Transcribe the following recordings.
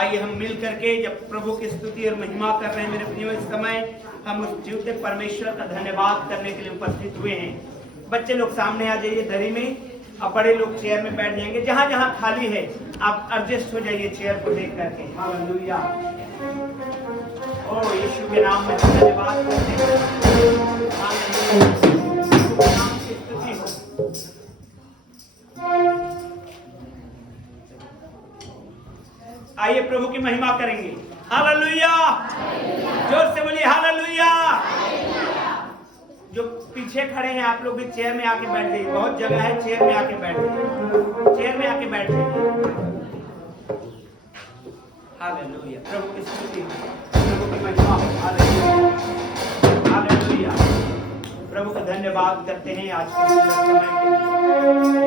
आइए हम मिल करके जब प्रभु की स्तुति और महिमा कर रहे हैं मेरे प्रियो, इस समय हम उस जीवते परमेश्वर का धन्यवाद करने के लिए उपस्थित हुए हैं। बच्चे लोग सामने आ जाइए दरी में, अब बड़े लोग चेयर में बैठ जाएंगे। जहां जहां खाली है आप एडजस्ट हो जाइए चेयर को देख करके। हालेलुया। ओ यीशु के नाम में धन्यवाद करते हैं। नाम की स्तुति हो। आइए प्रभु की महिमा करेंगे। हालेलुया। जोर से बोलिए हालेलुया। जो पीछे खड़े हैं आप लोग भी चेयर में आके बैठ जाइए, बहुत जगह है, चेयर में आके बैठ जाइए, चेयर में आके बैठ जाइए। हालेलुया। प्रभु की स्तुति, प्रभु की महिमा। Hallelujah, hallelujah. प्रभु का धन्यवाद करते हैं आज के समय के लिए।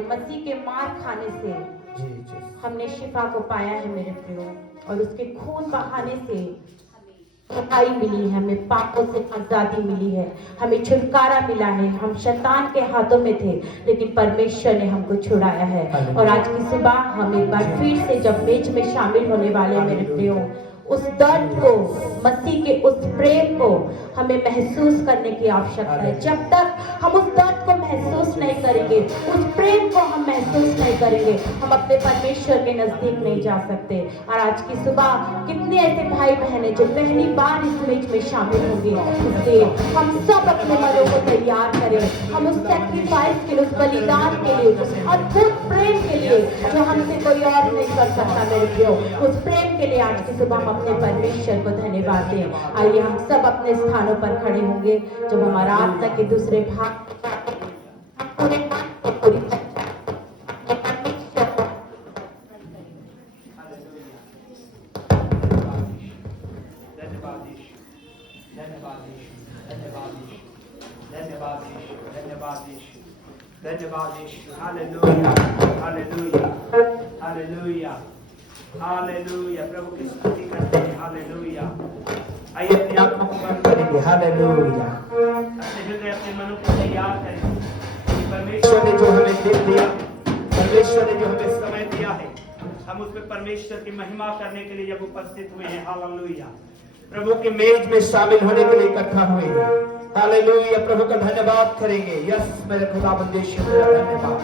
हमारे मसीह के मार खाने से जी जी हमने शिफा को पाया है मेरे प्रियो, और उसके खून बहाने से सफाई मिली है, हमें पापों से आजादी मिली है, हमें छुटकारा मिला है। हम शैतान के हाथों में थे, लेकिन परमेश्वर ने हमको छुड़ाया है। और आज की सुबह हम एक बार फिर से जब मेज में शामिल होने वाले मेरे प्रियो, उस दर्द को, मसीह के उस प्रेम को हमें महसूस करने की आवश्यकता है। जब तक हम उस दर्द को महसूस नहीं करेंगे, उस प्रेम को हम महसूस नहीं करेंगे, हम अपने परमेश्वर के नजदीक नहीं जा सकते। और आज की सुबह कितने ऐसे भाई बहन हैं जो पहली बार इस मेज में शामिल होंगे, इसलिए हम सब अपने मनों को तैयार करें। हम उस सैक्रिफाइस के लिए, उस बलिदान के लिए, उस अद्भुत प्रेम के लिए जो हमसे कोई और नहीं कर सकता मेरे प्रियो, उस प्रेम के लिए आज की सुबह हम अपने परमेश्वर को धन्यवाद दें। आइए हम सब अपने स्थानों पर खड़े होंगे। जब हमारा आत्मा के दूसरे भाग पूरे मन को पूरी धन्यवाद Yeshu. Hallelujah hallelujah hallelujah hallelujah. प्रभु की स्तुति करते हैं। हालेलुया। आइए अपनी आंखों को बंद करेंगे। हालेलुया। अपने हृदय, अपने मनों को तैयार करें। परमेश्वर ने जो हमें दिन दिया, परमेश्वर ने जो हमें समय दिया है, हम उसमें परमेश्वर की महिमा करने के लिए जब उपस्थित हुए हैं। हालेलुया। प्रभु के मेज में शामिल होने के लिए इकट्ठा हुए हैं। हालेलुया। प्रभु का धन्यवाद करेंगे। यस मेरे खुदावंद यीशु, तेरा धन्यवाद।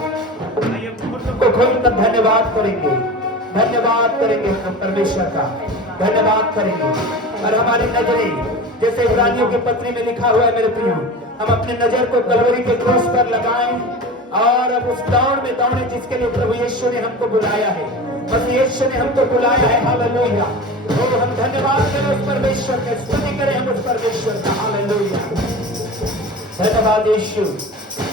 आइए घुटनों को खोलकर धन्यवाद करेंगे, धन्यवाद करेंगे हम परमेश्वर का, धन्यवाद करेंगे। और हमारी नजरें, जैसे इब्रानियों की पत्री में लिखा हुआ है मेरे प्रियो, हम अपने नजर को कलवरी के क्रूस पर लगाएं और अब उस दौड़ में दौड़े जिसके लिए प्रभु यीशु ने हमको बुलाया है, बस यीशु ने हमको बुलाया है। हालेलुया। तो हम धन्यवाद करें उस परमेश्वर का, स्तुति करें हम उस परमेश्वर का। हालेलुया। धन्यवाद यीशु,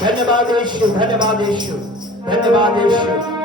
धन्यवाद यीशु, धन्यवाद यीशु, धन्यवाद यीशु।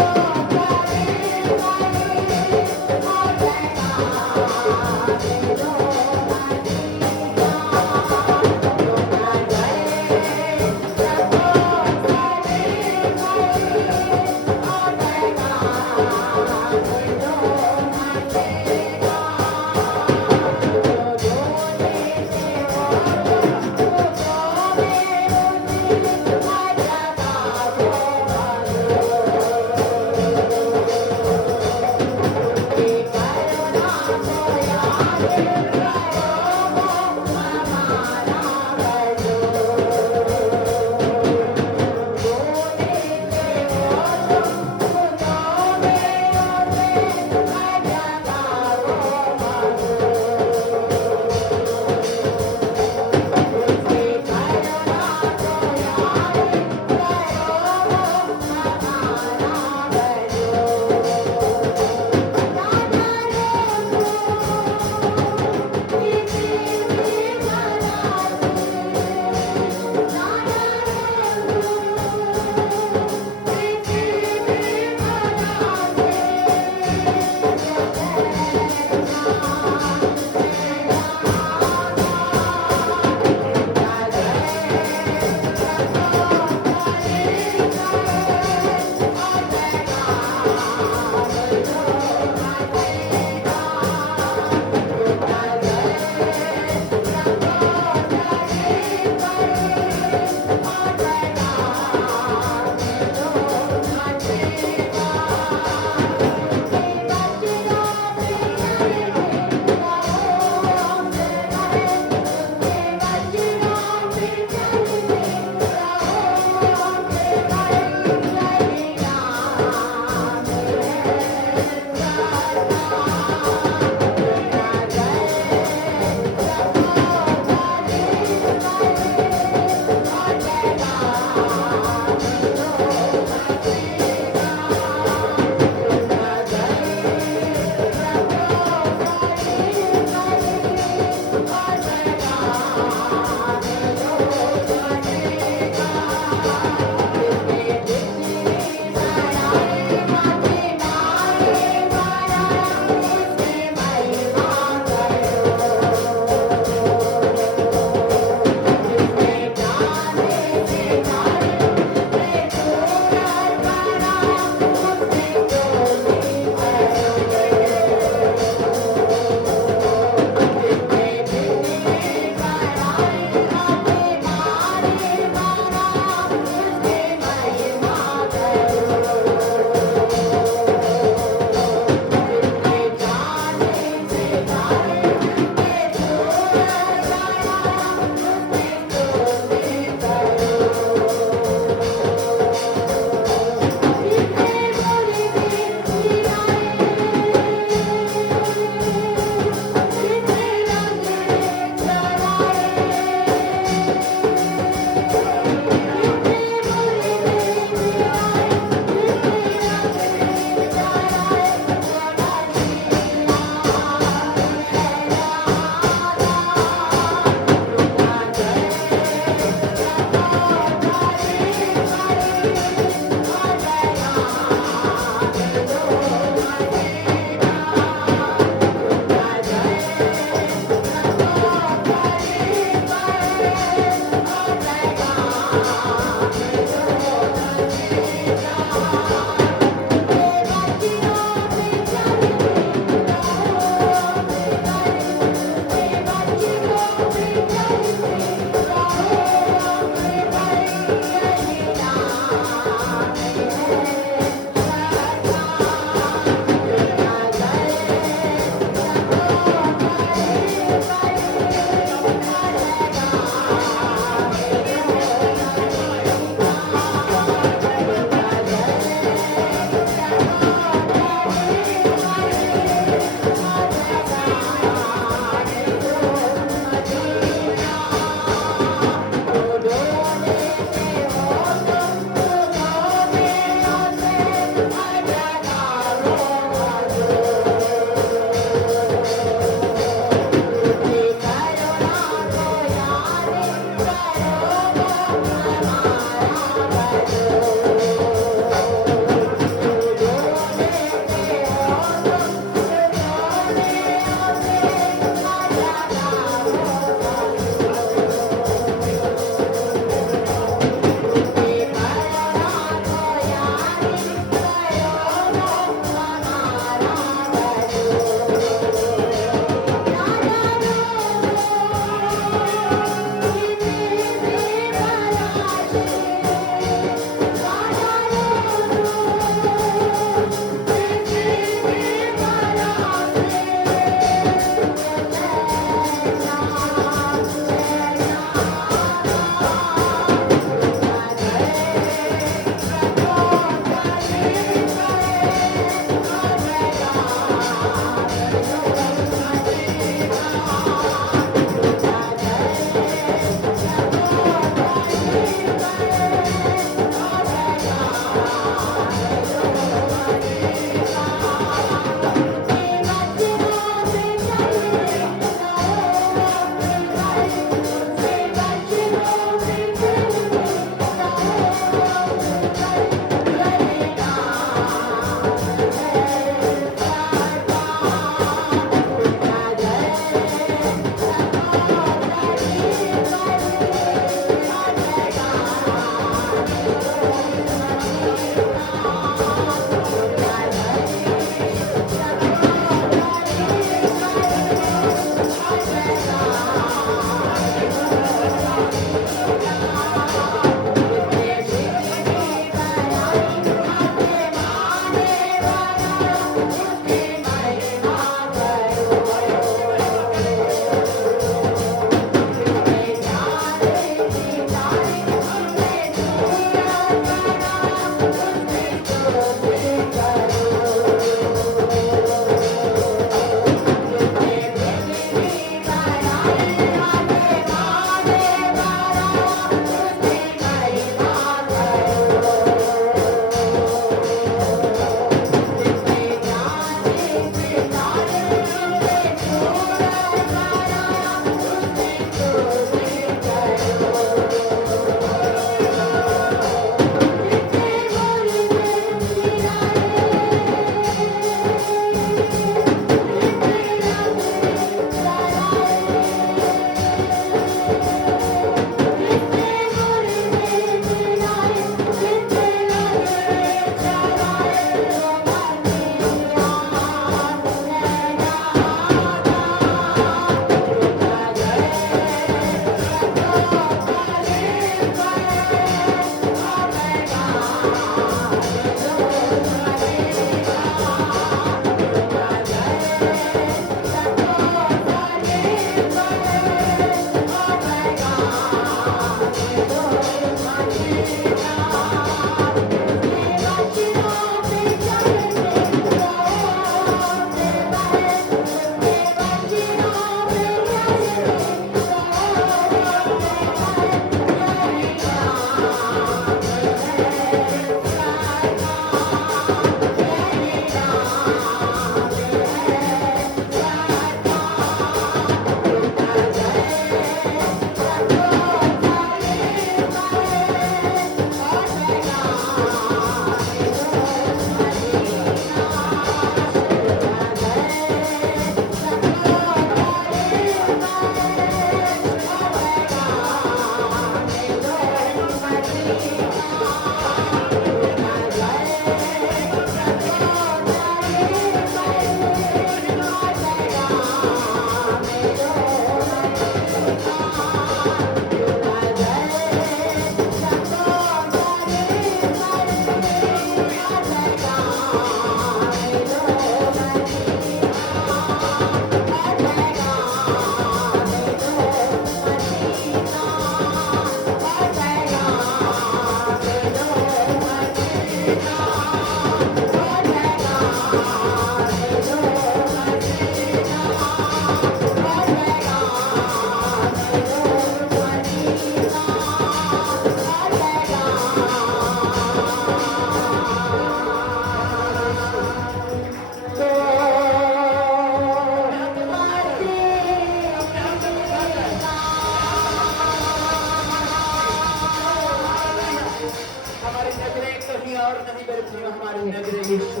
हमारी नजरें कहीं और नहीं मेरे प्रियो, हमारी नजरें यीशु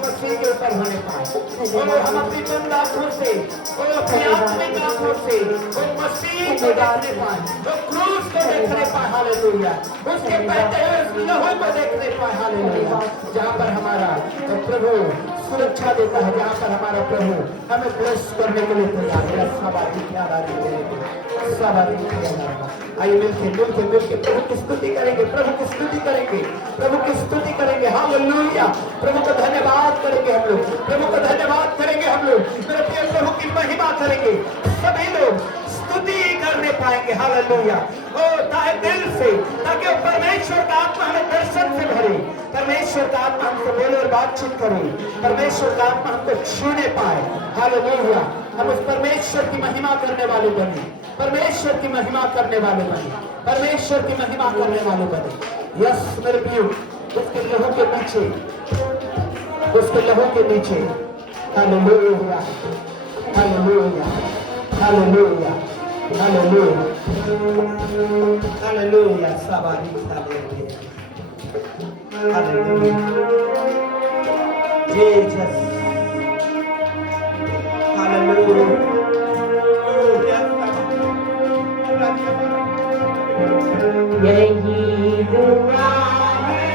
मसीह के ऊपर होने पाए। और हम अपनी चंद आंखों से और अपनी आत्मिक आंखों से वो मसीह को देखने पाए, वो क्रूस को देखने पाए, हालेलुया, उसके बहते हुए उस लहू को देखने पाए, हालेलुया, जहाँ पर हमारा प्रभु सुरक्षा देता है, जहाँ पर हमारा प्रभु हमें ब्लेस करने के लिए तैयार है। आइए मिलके प्रभु की स्तुति करेंगे, प्रभु की स्तुति करेंगे, प्रभु की स्तुति करेंगे, हालेलुया, प्रभु को धन्यवाद करेंगे हम लोग, प्रभु को धन्यवाद करेंगे हम लोग, मेरे प्रिय प्रभु की महिमा करेंगे, सभी लोग स्तुति करने पाएंगे, हालेलुया, ओ ताकि दिल से, ताकि वो परमेश्वर का आत्मा हमें दर्शन से भरे, परमेश्वर का आत्मा हमसे बोले और बातचीत करे, परमेश्वर का आत्मा हमको छूने पाए, हालेलुया, हम उस परमेश्वर की महिमा करने वाले बने, परमेश्वर की महिमा करने वाले बने, परमेश्वर की महिमा करने वाले बने। यस मेरे प्रियो, उसके लहू के नीचे, उसके लहू के नीचे, hallelujah, hallelujah, hallelujah, hallelujah, hallelujah, सवारी हालेलुया, जीसस, हालेलुया, यही दुआ है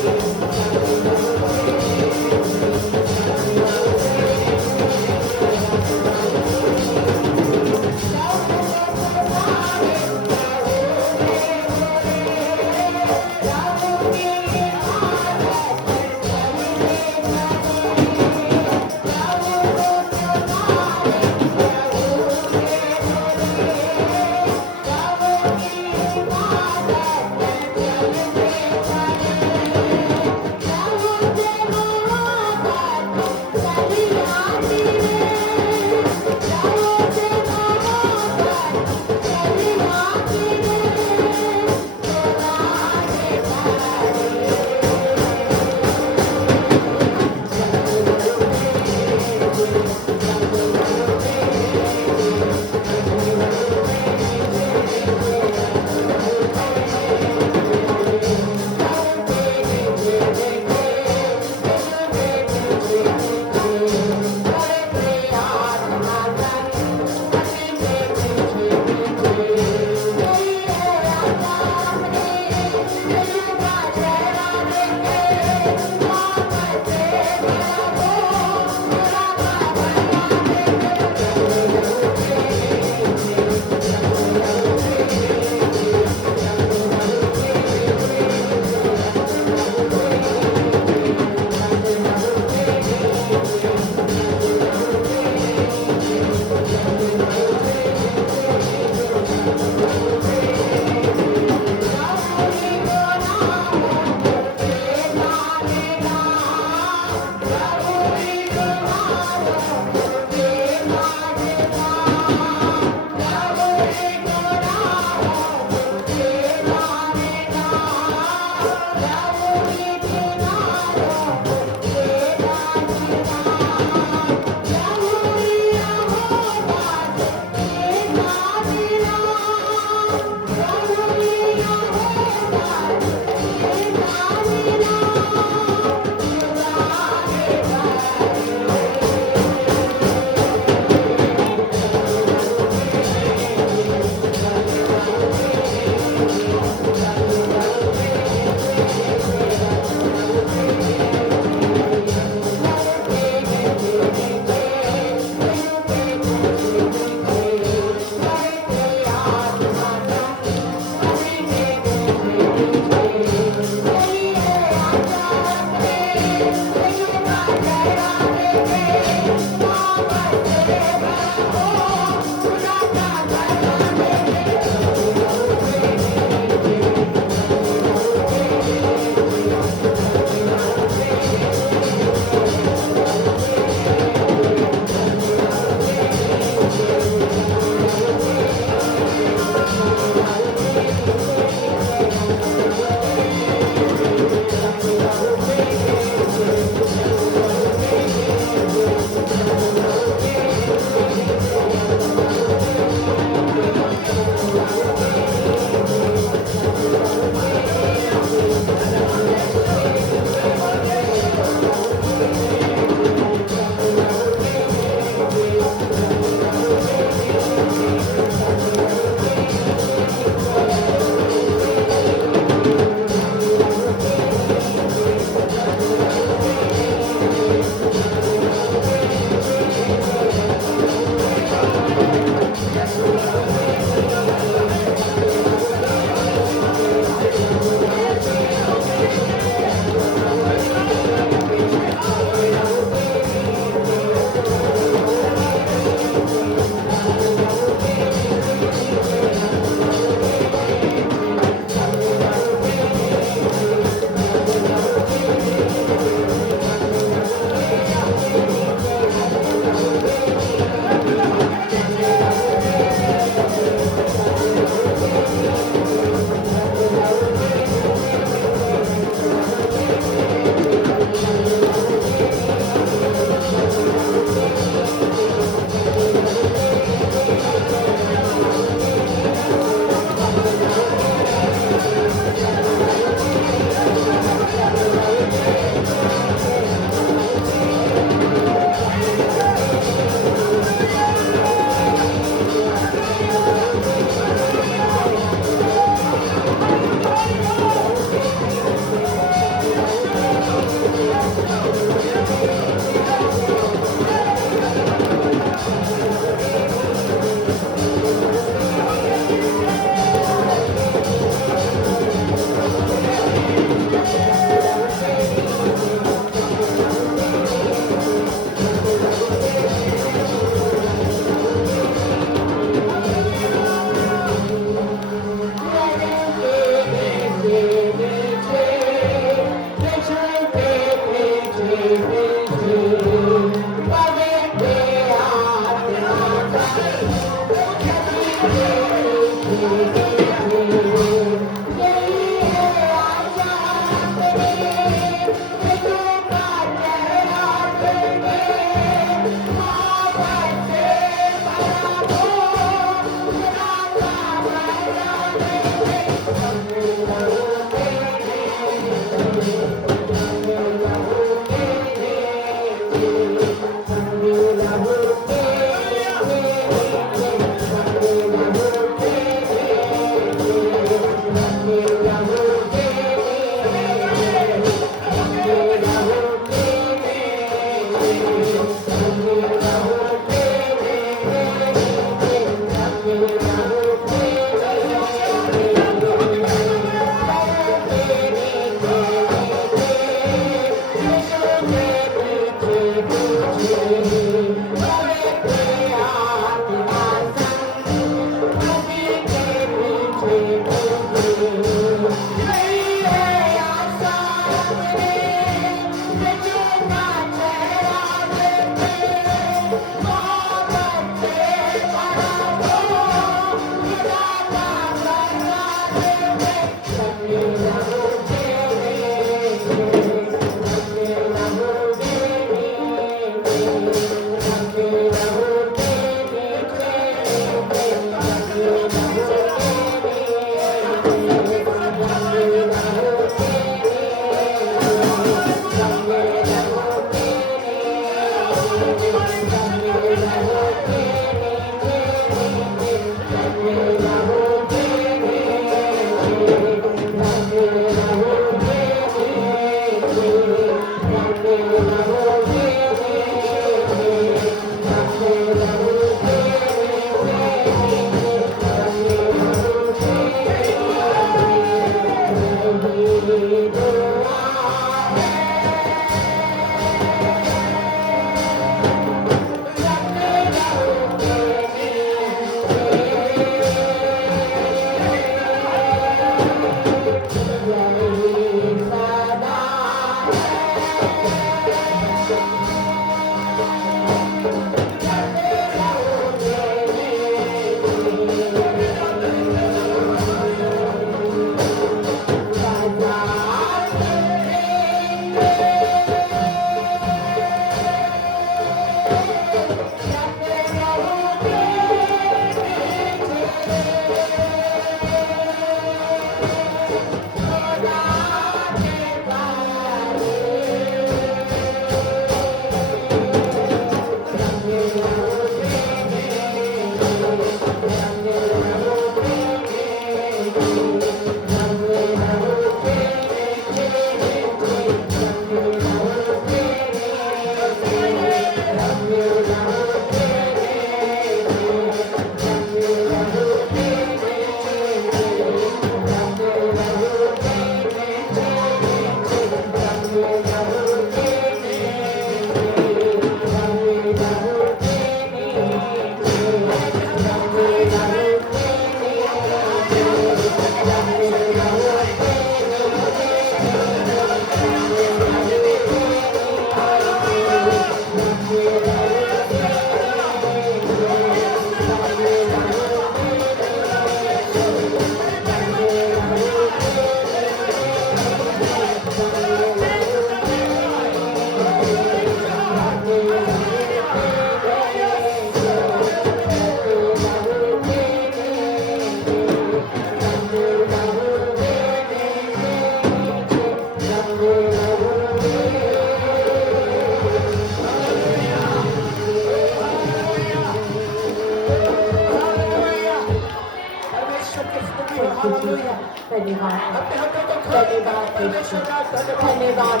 हालेलुया। धन्यवाद अपने हाथों को खोल धन्यवाद परमेश्वर का धन्यवाद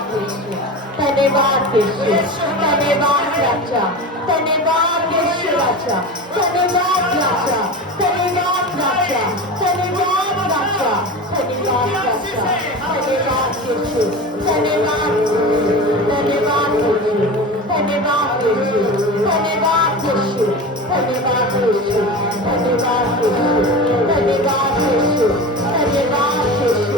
धन्यवाद धन्यवाद राजा धन्यवाद यीशु राजा धन्यवाद राजा धन्यवाद राजा धन्यवाद राजा धन्यवाद राजा धन्यवाद यीशु धन्यवाद धन्यवाद यीशु धन्यवाद यीशु धन्यवाद यीशु धन्यवाद यीशु धन्यवाद यीशु धन्यवाद यीशु धन्यवाद यीशु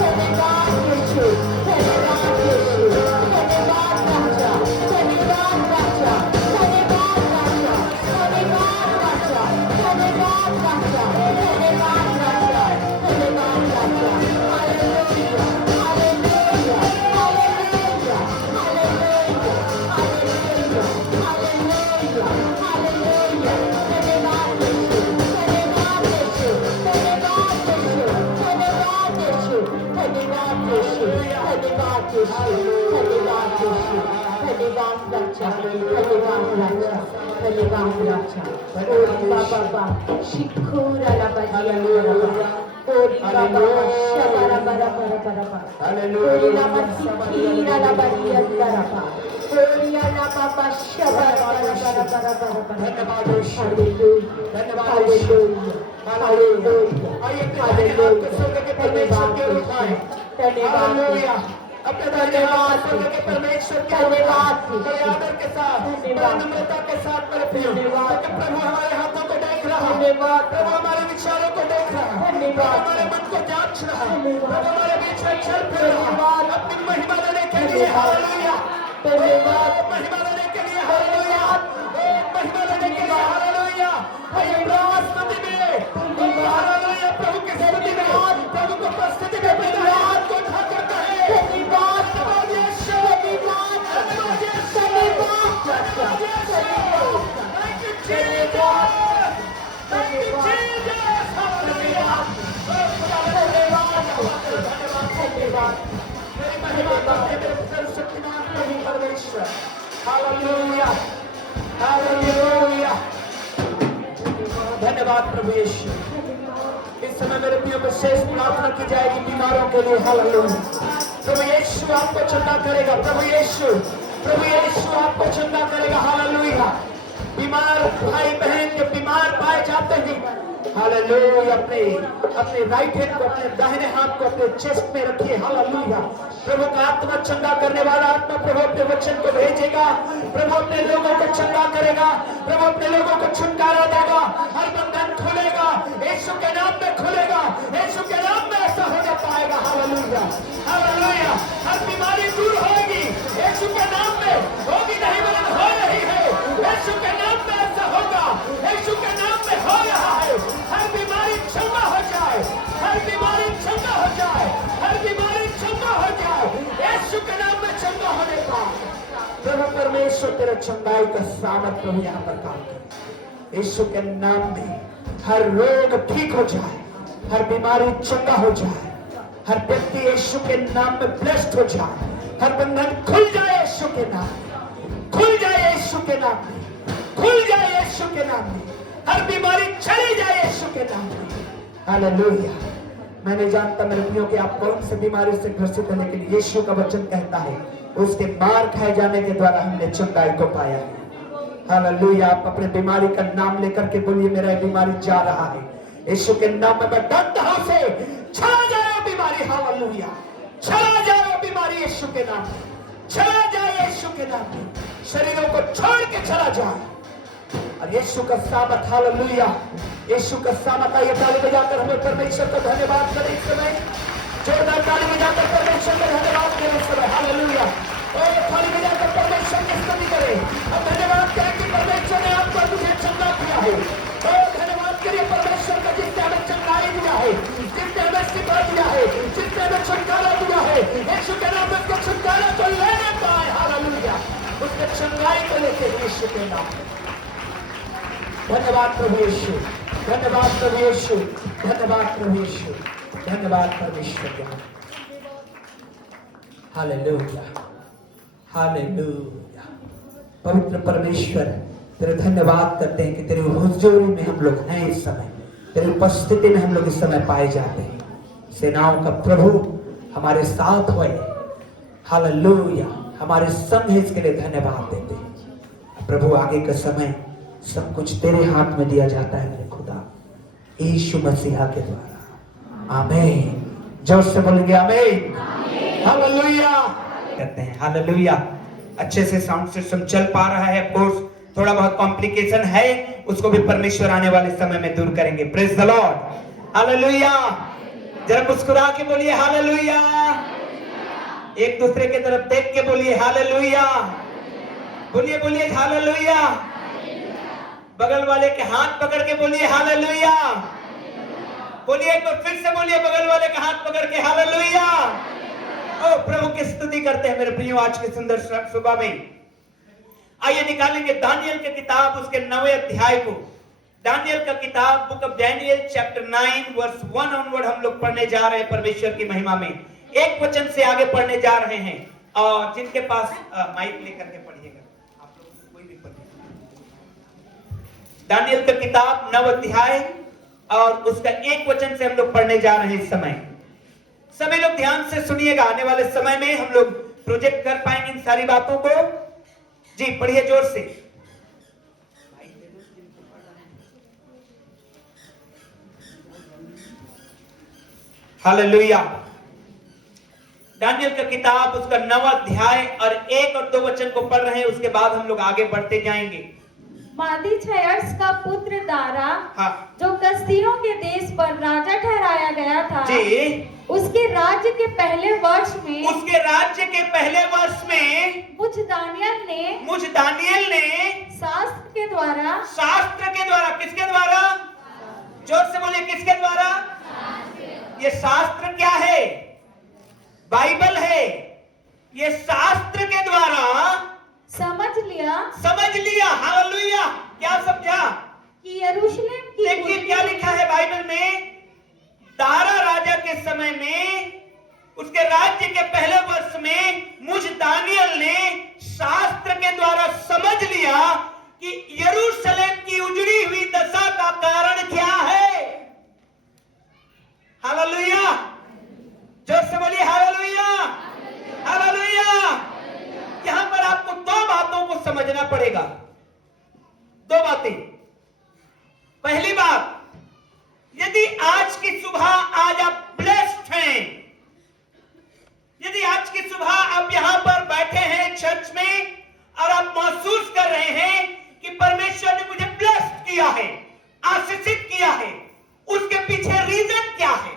धन्यवाद यीशु धन्यवाद यीशु धन्यवाद राजा धन्यवाद राजा धन्यवाद राजा धन्यवाद राजा धन्यवाद राजा धन्यवाद राजा धन्यवाद राजा hallelujah hallelujah hallelujah hallelujah hallelujah hallelujah धन्यवाद यीशु धन्यवाद यीशु धन्यवाद यीशु धन्यवाद यीशु धन्यवाद यीशु धन्यवाद यीशु धन्यवाद यीशु धन्यवाद राजा धन्यवाद राजा धन्यवाद राजा ओरी बाबा बा शिखुरा ला बजिया बाबा ओरी बाबा शबरा बरा बरा बरा बरा ओरी ला मसिखीरा ला बजिया बाबा ओरी ला बाबा शबरा बरा बरा बरा बरा धन्यवाद यीशु हालेलुया धन्यवाद यीशु हालेलुया आइए अपने दाहिने हाथ को स्वर्ग के परमेश्वर की ओर उठाएं हालेलुया अपने दाहिने हाथ को स्वर्ग के परमेश्वर की ओर उठाएं बड़े आदर के साथ बड़े नम्रता के साथ मेरे प्रियो क्योंकि प्रभु हमारे हाथों को देख रहा है प्रभु हमारे विचारों को देख रहा है प्रभु हमारे मन को जांच रहा है प्रभु हमारे बीच में चल फिर रहा है अपनी महिमा देने के लिए हालेलुया धन्यवाद महिमा देने के लिए हालेलुया महिमा देने के लिए हालेलुया आइए स्तुति में हालेलुया प्रभु की स्तुति में प्रभु को प्रस्तुति में अपने हाथ को उठाकर कहें धन्यवाद धन्यवाद यीशु धन्यवाद धन्यवाद यीशु धन्यवाद thank you Jesus thank you Jesus hallelujah धन्यवाद मेरी महिमा करते मेरे सर्वशक्तिमान प्रभु परमेश्वर हालेलुया हालेलुया धन्यवाद प्रभु यीशु इस समय मेरे प्रियो में शेष प्रार्थना की जाएगी बीमारों के लिए हालेलुया प्रभु यीशु आपको चंगा करेगा प्रभु यीशु आपको चंगा करेगा हालेलुया बीमार भाई बहन जो बीमार पाए जाते हैं हालेलुया अपने राइट हैंड को अपने दाहिने हाथ को अपने चेस्ट में रखिए हालेलुया प्रभु का आत्मा चंगा करने वाला आत्मा प्रभु अपने वचन को भेजेगा प्रभु अपने लोगों को चंगा करेगा प्रभु अपने लोगों को छुटकारा देगा हर बंधन खुलेगा यीशु के नाम में खुलेगा यीशु के नाम में ऐसा हो पाएगा हालेलुया हालेलुया हर बीमारी दूर होगी यीशु के नाम में होगी नहीं वरन हो रही है यीशु के नाम में ऐसा होगा यीशु के नाम में हो रहा है हर बीमारी चंगा हो जाए हर बीमारी चंगा हो जाए हर बीमारी चंगा हो जाए यीशु के नाम में चंगा होने का प्रभु परमेश्वर तेरा चंगाई का सामर्थ प्रभु यहाँ पर काम करे यीशु के नाम में हर रोग ठीक हो जाए हर बीमारी चंगा हो जाए हर व्यक्ति यीशु के नाम में ब्लेस्ड हो जाए हर बंधन खुल जाए यीशु के नाम में खुल जाए यीशु के नाम में खुल जाए यीशु के नाम में हर बीमारी चली जाए यीशु के नाम में हालेलुया मैं नहीं जानता मेरे प्रियो कि आप कौन से बीमारी से ग्रसित हैं लेकिन यीशु का वचन कहता है उसके मार खाए जाने के द्वारा हमने चंगाई को पाया है हालेलुया आप अपने बीमारी का नाम लेकर के बोलिए मेरा बीमारी जा रहा है यीशु के नाम में मैं डरता हूं से चला जाए बीमारी हालेलुया चला जाए बीमारी यीशु के नाम में चला जाए यीशु के नाम में शरीरों को छोड़ के चला जाए और यीशु का सामर्थ हालेलुया यीशु का सामर्थ आइए ताली बजाकर हमें परमेश्वर का धन्यवाद करें इस समय जोरदार ताली बजाकर परमेश्वर का धन्यवाद करें इस समय हालेलुया और ताली बजाकर परमेश्वर की स्तुति करें अब धन्यवाद करें कि परमेश्वर ने आपको मुझे चंगा किया है और धन्यवाद करिए परमेश्वर का जिसने हमें चंगाई दिया है जिसने हमें सिखा दिया है जिसने हमें छुटकारा दिया है यीशु के नाम में उसको छुटकारा तो लेने पाए हालेलुया उसने चंगाई को लेके यीशु के नाम धन्यवाद प्रभु यीशु धन्यवाद प्रभु यीशु धन्यवाद प्रभु यीशु धन्यवाद परमेश्वर हालेलुया हालेलुया पवित्र परमेश्वर तेरे धन्यवाद करते हैं कि तेरे हुजूरी में हम लोग हैं इस समय तेरी उपस्थिति में हम लोग इस समय पाए जाते हैं। सेनाओं का प्रभु हमारे साथ हुए, हालेलुया, हमारे संग है, इसके लिए धन्यवाद देते हैं। प्रभु आगे का समय सब कुछ तेरे हाथ में दिया जाता है मेरे खुदा, यीशु मसीहा के द्वारा, आमीन। जोर से बोलेंगे आमीन, हालेलुया कहते हैं, हालेलुया। अच्छे से साउंड सिस्टम चल पा रहा है। कोर्स थोड़ा बहुत कॉम्प्लिकेशन है, उसको भी परमेश्वर आने वाले समय में दूर करेंगे। Praise the Lord, hallelujah. जरा मुस्कुरा के बोलिए हालेलुया, एक दूसरे की तरफ देख के बोलिए हालेलुया, बोलिए बोलिए हालेलुया, बगल वाले के हाथ पकड़ के बोलिए हालेलुया, बोलिए एक बार फिर से बोलिए बगल वाले का हाथ पकड़ के हालेलुया। ओ प्रभु की स्तुति करते हैं मेरे प्रियो आज के सुंदर सुबह में। आइए निकालेंगे दानियल की किताब उसके 9वें अध्याय को। दानियल का किताब book of Daniel chapter 9 verse 1 onward हम लोग पढ़ने जा रहे हैं परमेश्वर की महिमा में। एक वचन से आगे पढ़ने जा रहे हैं, और जिनके पास माइक लेकर के पढ़िएगा आप लोग, कोई भी पढ़िए। दानियल का किताब 9 अध्याय और उसका एक वचन से हम लोग पढ़ने जा रहे हैं इस समय। सभी लोग ध्यान से सुनिएगा, आने वाले समय में हम लोग प्रोजेक्ट कर पाएंगे इन सारी बातों को। जी पढ़िए जोर से। हालेलुया। दानियल का किताब उसका 9वां अध्याय और 1 और 2 वचन को पढ़ रहे हैं, उसके बाद हम लोग आगे बढ़ते जाएंगे। मादी छयर्स का पुत्र दारा, हाँ। जो कसदियों के देश पर राजा ठहराया गया था, जी। उसके राज्य के पहले वर्ष में मुझ दानियल ने शास्त्र के द्वारा किसके द्वारा? जोर से बोलिए किसके द्वारा? ये शास्त्र क्या है? बाइबल है। ये शास्त्र के द्वारा समझ लिया, हालेलुया। क्या समझा? कि यरूशलेम की देखिए क्या लिखा है बाइबल में। दारा राजा के समय में, उसके राज्य के पहले वर्ष में मुझ दानियल ने शास्त्र के द्वारा समझ लिया कि यरूशलेम की उजड़ी हुई दशा का कारण क्या है। हालेलुया, जोर से बोलिए हालेलुया, हालेलुया। यहां पर आपको 2 बातों को समझना पड़ेगा, 2 बातें। पहली बात, यदि आज की सुबह आज आप ब्लेस्ड हैं, यदि आज की सुबह आप यहां पर बैठे हैं चर्च में और आप महसूस कर रहे हैं कि परमेश्वर ने मुझे ब्लेस्ड किया है, आशीषित किया है, उसके पीछे रीजन क्या है?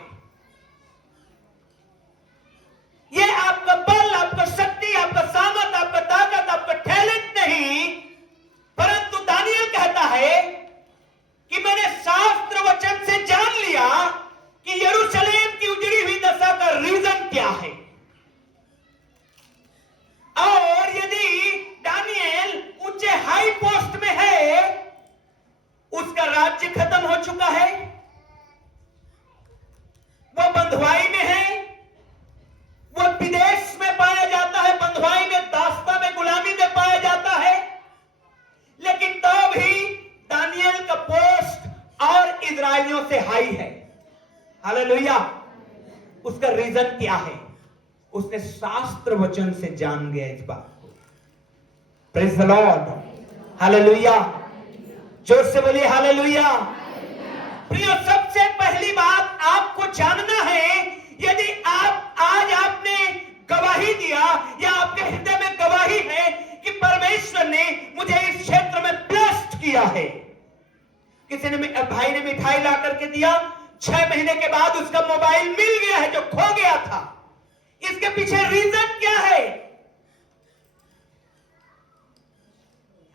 ये आपका बल, आपका शक्ति, आपका सामर्थ, आपका ताकत, आपका टैलेंट नहीं, परंतु दानियल कहता है कि मैंने शास्त्र वचन से जान लिया कि यरूशलेम की उजड़ी हुई दशा का रीजन क्या है। और यदि दानियल ऊंचे हाई पोस्ट में है, उसका राज्य खत्म हो चुका है, वो बंधुआई में है, वो विदेश में पाया जाता है, बंधुआई में, दास्ता में, गुलामी में पाया जाता है, लेकिन तब भी दानियल का पोस्ट और इजराइलियों से हाई है। हालेलुया। उसका रीजन क्या है? उसने शास्त्र वचन से जान गया इस बात को। Praise the Lord, hallelujah. जोर से बोलिए हालेलुया। प्रियो, सबसे पहली बात आपको जानना है, यदि आज आपने गवाही दिया या आपके हृदय में गवाही है कि परमेश्वर ने मुझे इस क्षेत्र में ब्लेस्ड किया है। किसी ने, भाई ने मिठाई ला करके दिया, 6 महीने के बाद उसका मोबाइल मिल गया है जो खो गया था। इसके पीछे रीजन क्या है?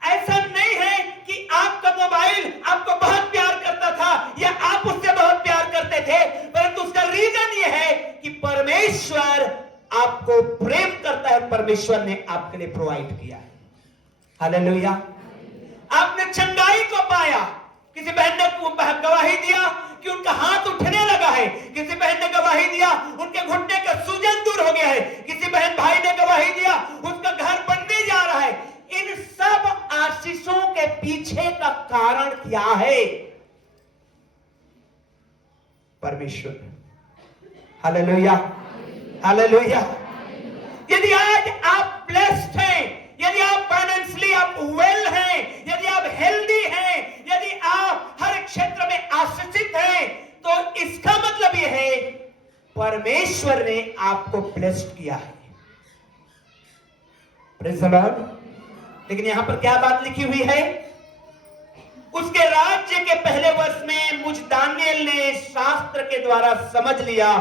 ऐसा नहीं है कि आपका मोबाइल आपको बहुत प्यार करता था या आप उससे बहुत प्यार करते थे, परंतु उसका रीजन यह है कि परमेश्वर आपको प्रेम करता है, परमेश्वर ने आपके लिए प्रोवाइड किया है। हालेलुया। आपने चंगाई को पाया, किसी बहन ने गवाही दिया कि उनका हाथ उठने लगा है, किसी बहन ने गवाही दिया उनके घुटने का सूजन दूर हो गया है, किसी बहन भाई ने गवाही दिया उसका घर बनने जा रहा है। इन सब आशीषों के पीछे का कारण क्या है? परमेश्वर। Hallelujah, hallelujah. यदि आज आप ब्लेस्ड हैं, यदि आप फाइनेंशियली आप वेल हैं, यदि आप हेल्दी हैं, यदि आप हर क्षेत्र में आशीषित हैं, तो इसका मतलब यह है परमेश्वर ने आपको ब्लेस्ड किया है। Praise the Lord. लेकिन यहां पर क्या बात लिखी हुई है? उसके राज्य के पहले वर्ष में मुझ दानिएल ने शास्त्र के द्वारा समझ लिया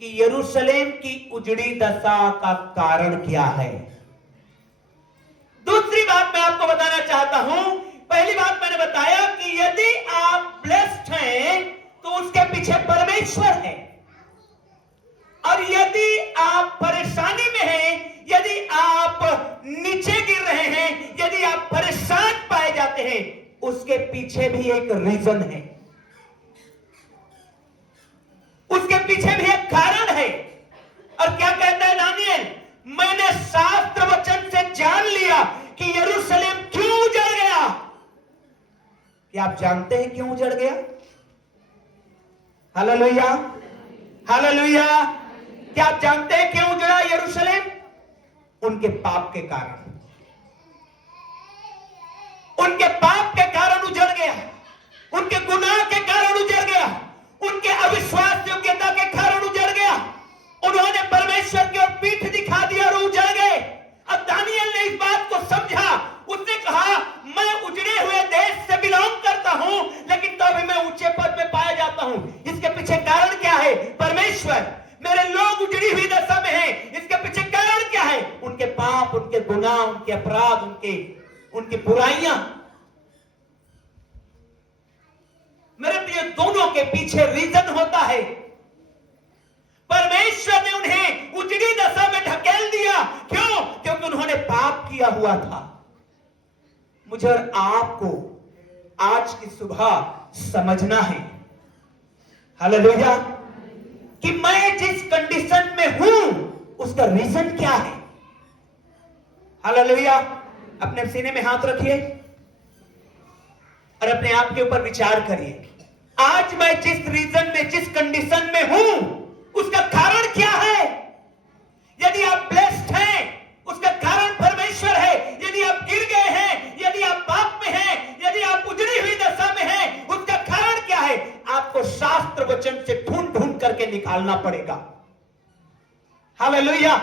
कि यरूशलेम की उजड़ी दशा का कारण क्या है। दूसरी बात मैं आपको बताना चाहता हूं। पहली बात मैंने बताया कि यदि आप ब्लेस्ड हैं तो उसके पीछे परमेश्वर है, और यदि आप परेशानी में हैं, यदि आप नीचे गिर रहे हैं, यदि आप परेशान पाए जाते हैं, उसके पीछे भी एक रीजन है, उसके पीछे भी एक कारण है। और क्या कहता है दानिएल? मैंने शास्त्र वचन से जान लिया कि यरूशलेम क्यों उजड़ गया। क्या आप जानते हैं क्यों उजड़ गया? Hallelujah, hallelujah. क्या आप जानते हैं क्यों उजड़ा यरूशलेम? उनके पाप के कारण। उनके पाप के कारण उजड़ गया, उनके गुनाह के कारण उजड़ गया, उनके अविश्वास योग्यता के कारण उजड़ गया। उन्होंने परमेश्वर की ओर पीठ दिखा दिया और उजड़ गए। अब दानिएल ने इस बात को समझा। उसने कहा मैं उजड़े हुए देश से बिलोंग करता हूं, लेकिन तो अभी मैं ऊंचे पद में पाया जाता हूं। इसके पीछे कारण क्या है? परमेश्वर। मेरे लोग उजड़ी हुई दशा में हैं, इसके पीछे कारण क्या है? उनके पाप, उनके गुनाह, उनके अपराध, उनकी बुराइयां। मेरे प्रिय, दोनों के पीछे रीजन होता है। परमेश्वर ने उन्हें उजड़ी दशा में ढकेल दिया। क्यों? क्योंकि उन्होंने पाप किया हुआ था। मुझे और आपको आज की सुबह समझना है, हालेलुया, कि मैं जिस कंडीशन में हूं उसका रीजन क्या है। हालेलुया। अपने सीने में हाथ रखिए और अपने आप के ऊपर विचार करिए। आज मैं जिस रीजन में, जिस कंडीशन में हूं, उसका कारण क्या है? यदि आप ब्लेस्ड हैं, उसका कारण परमेश्वर है। यदि आप गिर गए हैं, यदि आप पाप में हैं, यदि आप उजड़ी हुई दशा में हैं, उसका कारण क्या है? आपको शास्त्र वचन से ढूंढ ढूंढ करके निकालना पड़ेगा। हालेलुया।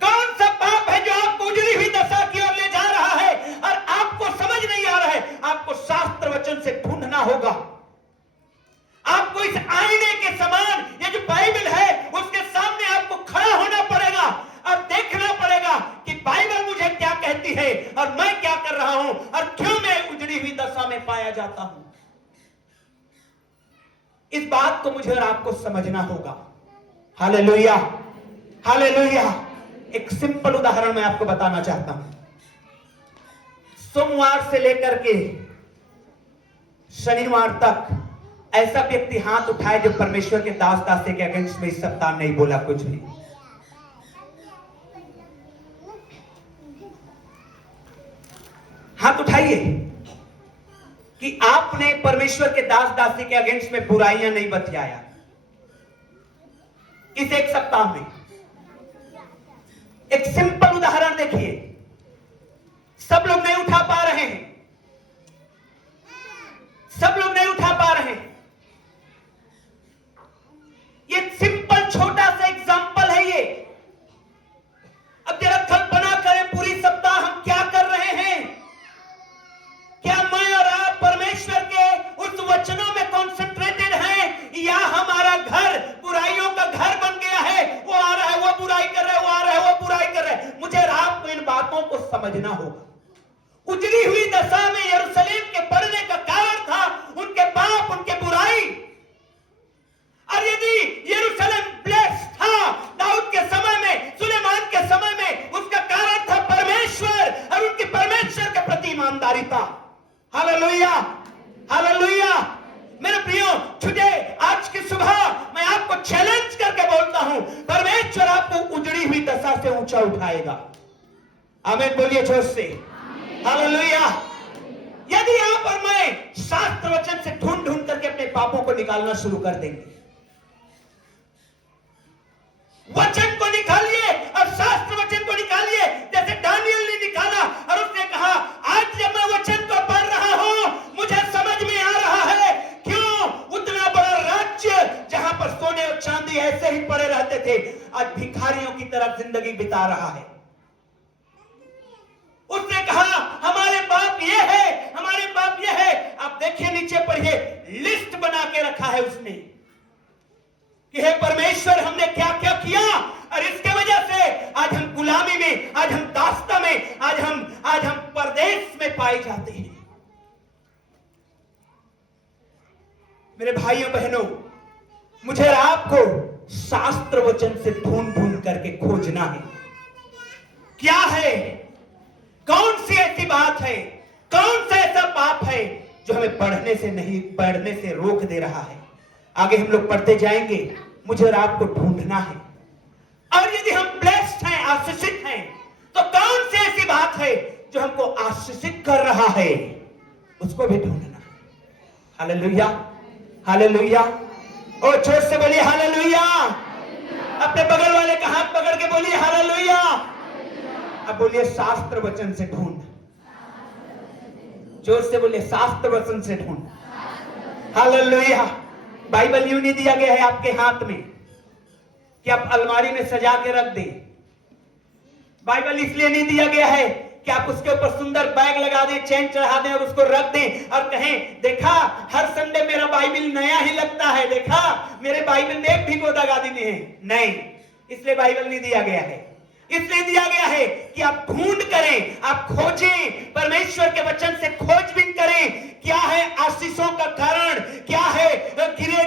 कौन सा पाप है जो आपको उजड़ी हुई दशा की ओर ले जा रहा है और आपको समझ नहीं आ रहा है? आपको शास्त्र वचन से ढूंढना होगा। आपको इस आईने के समान, ये जो बाइबल है, उसके सामने आपको खड़ा होना पड़ेगा और देखना पड़ेगा कि बाइबल मुझे क्या कहती है और मैं क्या कर रहा हूं और क्यों मैं उजड़ी हुई दशा में पाया जाता हूं। इस बात को मुझे और आपको समझना होगा। Hallelujah, hallelujah. एक सिंपल उदाहरण मैं आपको बताना चाहता हूं। सोमवार से लेकर के शनिवार तक ऐसा व्यक्ति हाथ उठाए जो परमेश्वर के दास दासी के अगेंस्ट में इस सप्ताह नहीं बोला कुछ भी। हाथ उठाइए कि आपने परमेश्वर के दास दासी के अगेंस्ट में बुराइयां नहीं बतियाया इस एक सप्ताह में। एक सिंपल उदाहरण देखिए। सब लोग नहीं उठा पा रहे हैं, सब लोग नहीं उठा पा रहे हैं। ये सिंपल छोटा सा एग्जांपल है ये। अब जरा कल्पना करें पूरी सप्ताह हम क्या कर रहे हैं। क्या मैं और आप परमेश्वर के उस वचनों में कॉन्सेंट्रेटेड हैं, या हमारा घर बुराइयों का घर बन गया है? वो आ रहा है, वो बुराई कर रहा है, वो आ रहा है, वो बुराई कर रहा है। मुझे और आपको इन बातों को समझना होगा। उजड़ी हुई दशा में यरूशलेम के पड़ने का कारण था उनके पाप, उनके बुराई। और यदि यरूशलेम ब्लेस्ड था दाऊद के समय में, सुलेमान के समय में, उसका कारण था परमेश्वर और उनकी परमेश्वर के प्रति ईमानदारी था। Hallelujah, hallelujah. मेरे प्रियो, टुडे, आज की सुबह मैं आपको चैलेंज करके बोलता हूं, परमेश्वर आपको उजड़ी हुई दशा से ऊंचा उठाएगा। आमीन बोलिए जोर से। हालेलुया। यदि आप और मैं शास्त्र वचन से ढूंढ ढूंढ करके अपने पापों को निकालना शुरू कर देंगे, वचन को निकालिए और शास्त्र वचन को निकालिए, जैसे दानियल ने निकाला और उसने कहा आज जब मैं वचन को पढ़ रहा हूं मुझे समझ में आ रहा है क्यों उतना बड़ा राज्य जहां पर सोने और चांदी ऐसे ही पड़े रहते थे आज भिखारियों की तरह जिंदगी बिता रहा है। उसने कहा हमारे बाप ये है, हमारे बाप ये है। आप देखिए नीचे पढ़िए, लिस्ट बना के रखा है उसने कि हे परमेश्वर हमने क्या क्या किया और इसके वजह से आज हम गुलामी में, आज हम दास्ता में, आज हम परदेश में पाए जाते हैं। मेरे भाइयों बहनों, मुझे और आपको शास्त्र वचन से ढूंढ ढूंढ करके खोजना है क्या है, कौन सी ऐसी बात है, कौन सा ऐसा पाप है जो हमें पढ़ने से रोक दे रहा है। आगे हम लोग पढ़ते जाएंगे, मुझे और आपको ढूंढना है। और यदि हम ब्लेस्ड हैं, आशीषित हैं, तो कौन सी ऐसी बात है जो हमको आशीषित कर रहा है, उसको भी ढूंढना है। Hallelujah, hallelujah. ओ जोर से बोलिए हालेलुया। अपने बगल वाले का हाथ पकड़ के बोलिए हालेलुया। अब बोलिए शास्त्र वचन से ढूंढ, जोर से बोलिए शास्त्र वचन से ढूंढ। हालेलुया। बाइबल यूं नहीं दिया गया है आपके हाथ में कि आप अलमारी में सजा के रख दें। बाइबल इसलिए नहीं दिया गया है कि आप उसके ऊपर सुंदर बैग लगा दें, चेन चढ़ा दें और उसको रख दें और कहें देखा हर संडे मेरा बाइबल नया ही लगता है, देखा मेरे बाइबल में एक भी गोदा गादी नहीं है। नहीं, इसलिए बाइबल नहीं दिया गया है। इसलिए दिया गया है कि आप ढूंढ करें, आप खोजें, परमेश्वर के वचन से खोजबीन करें क्या है आशीषों का कारण, क्या है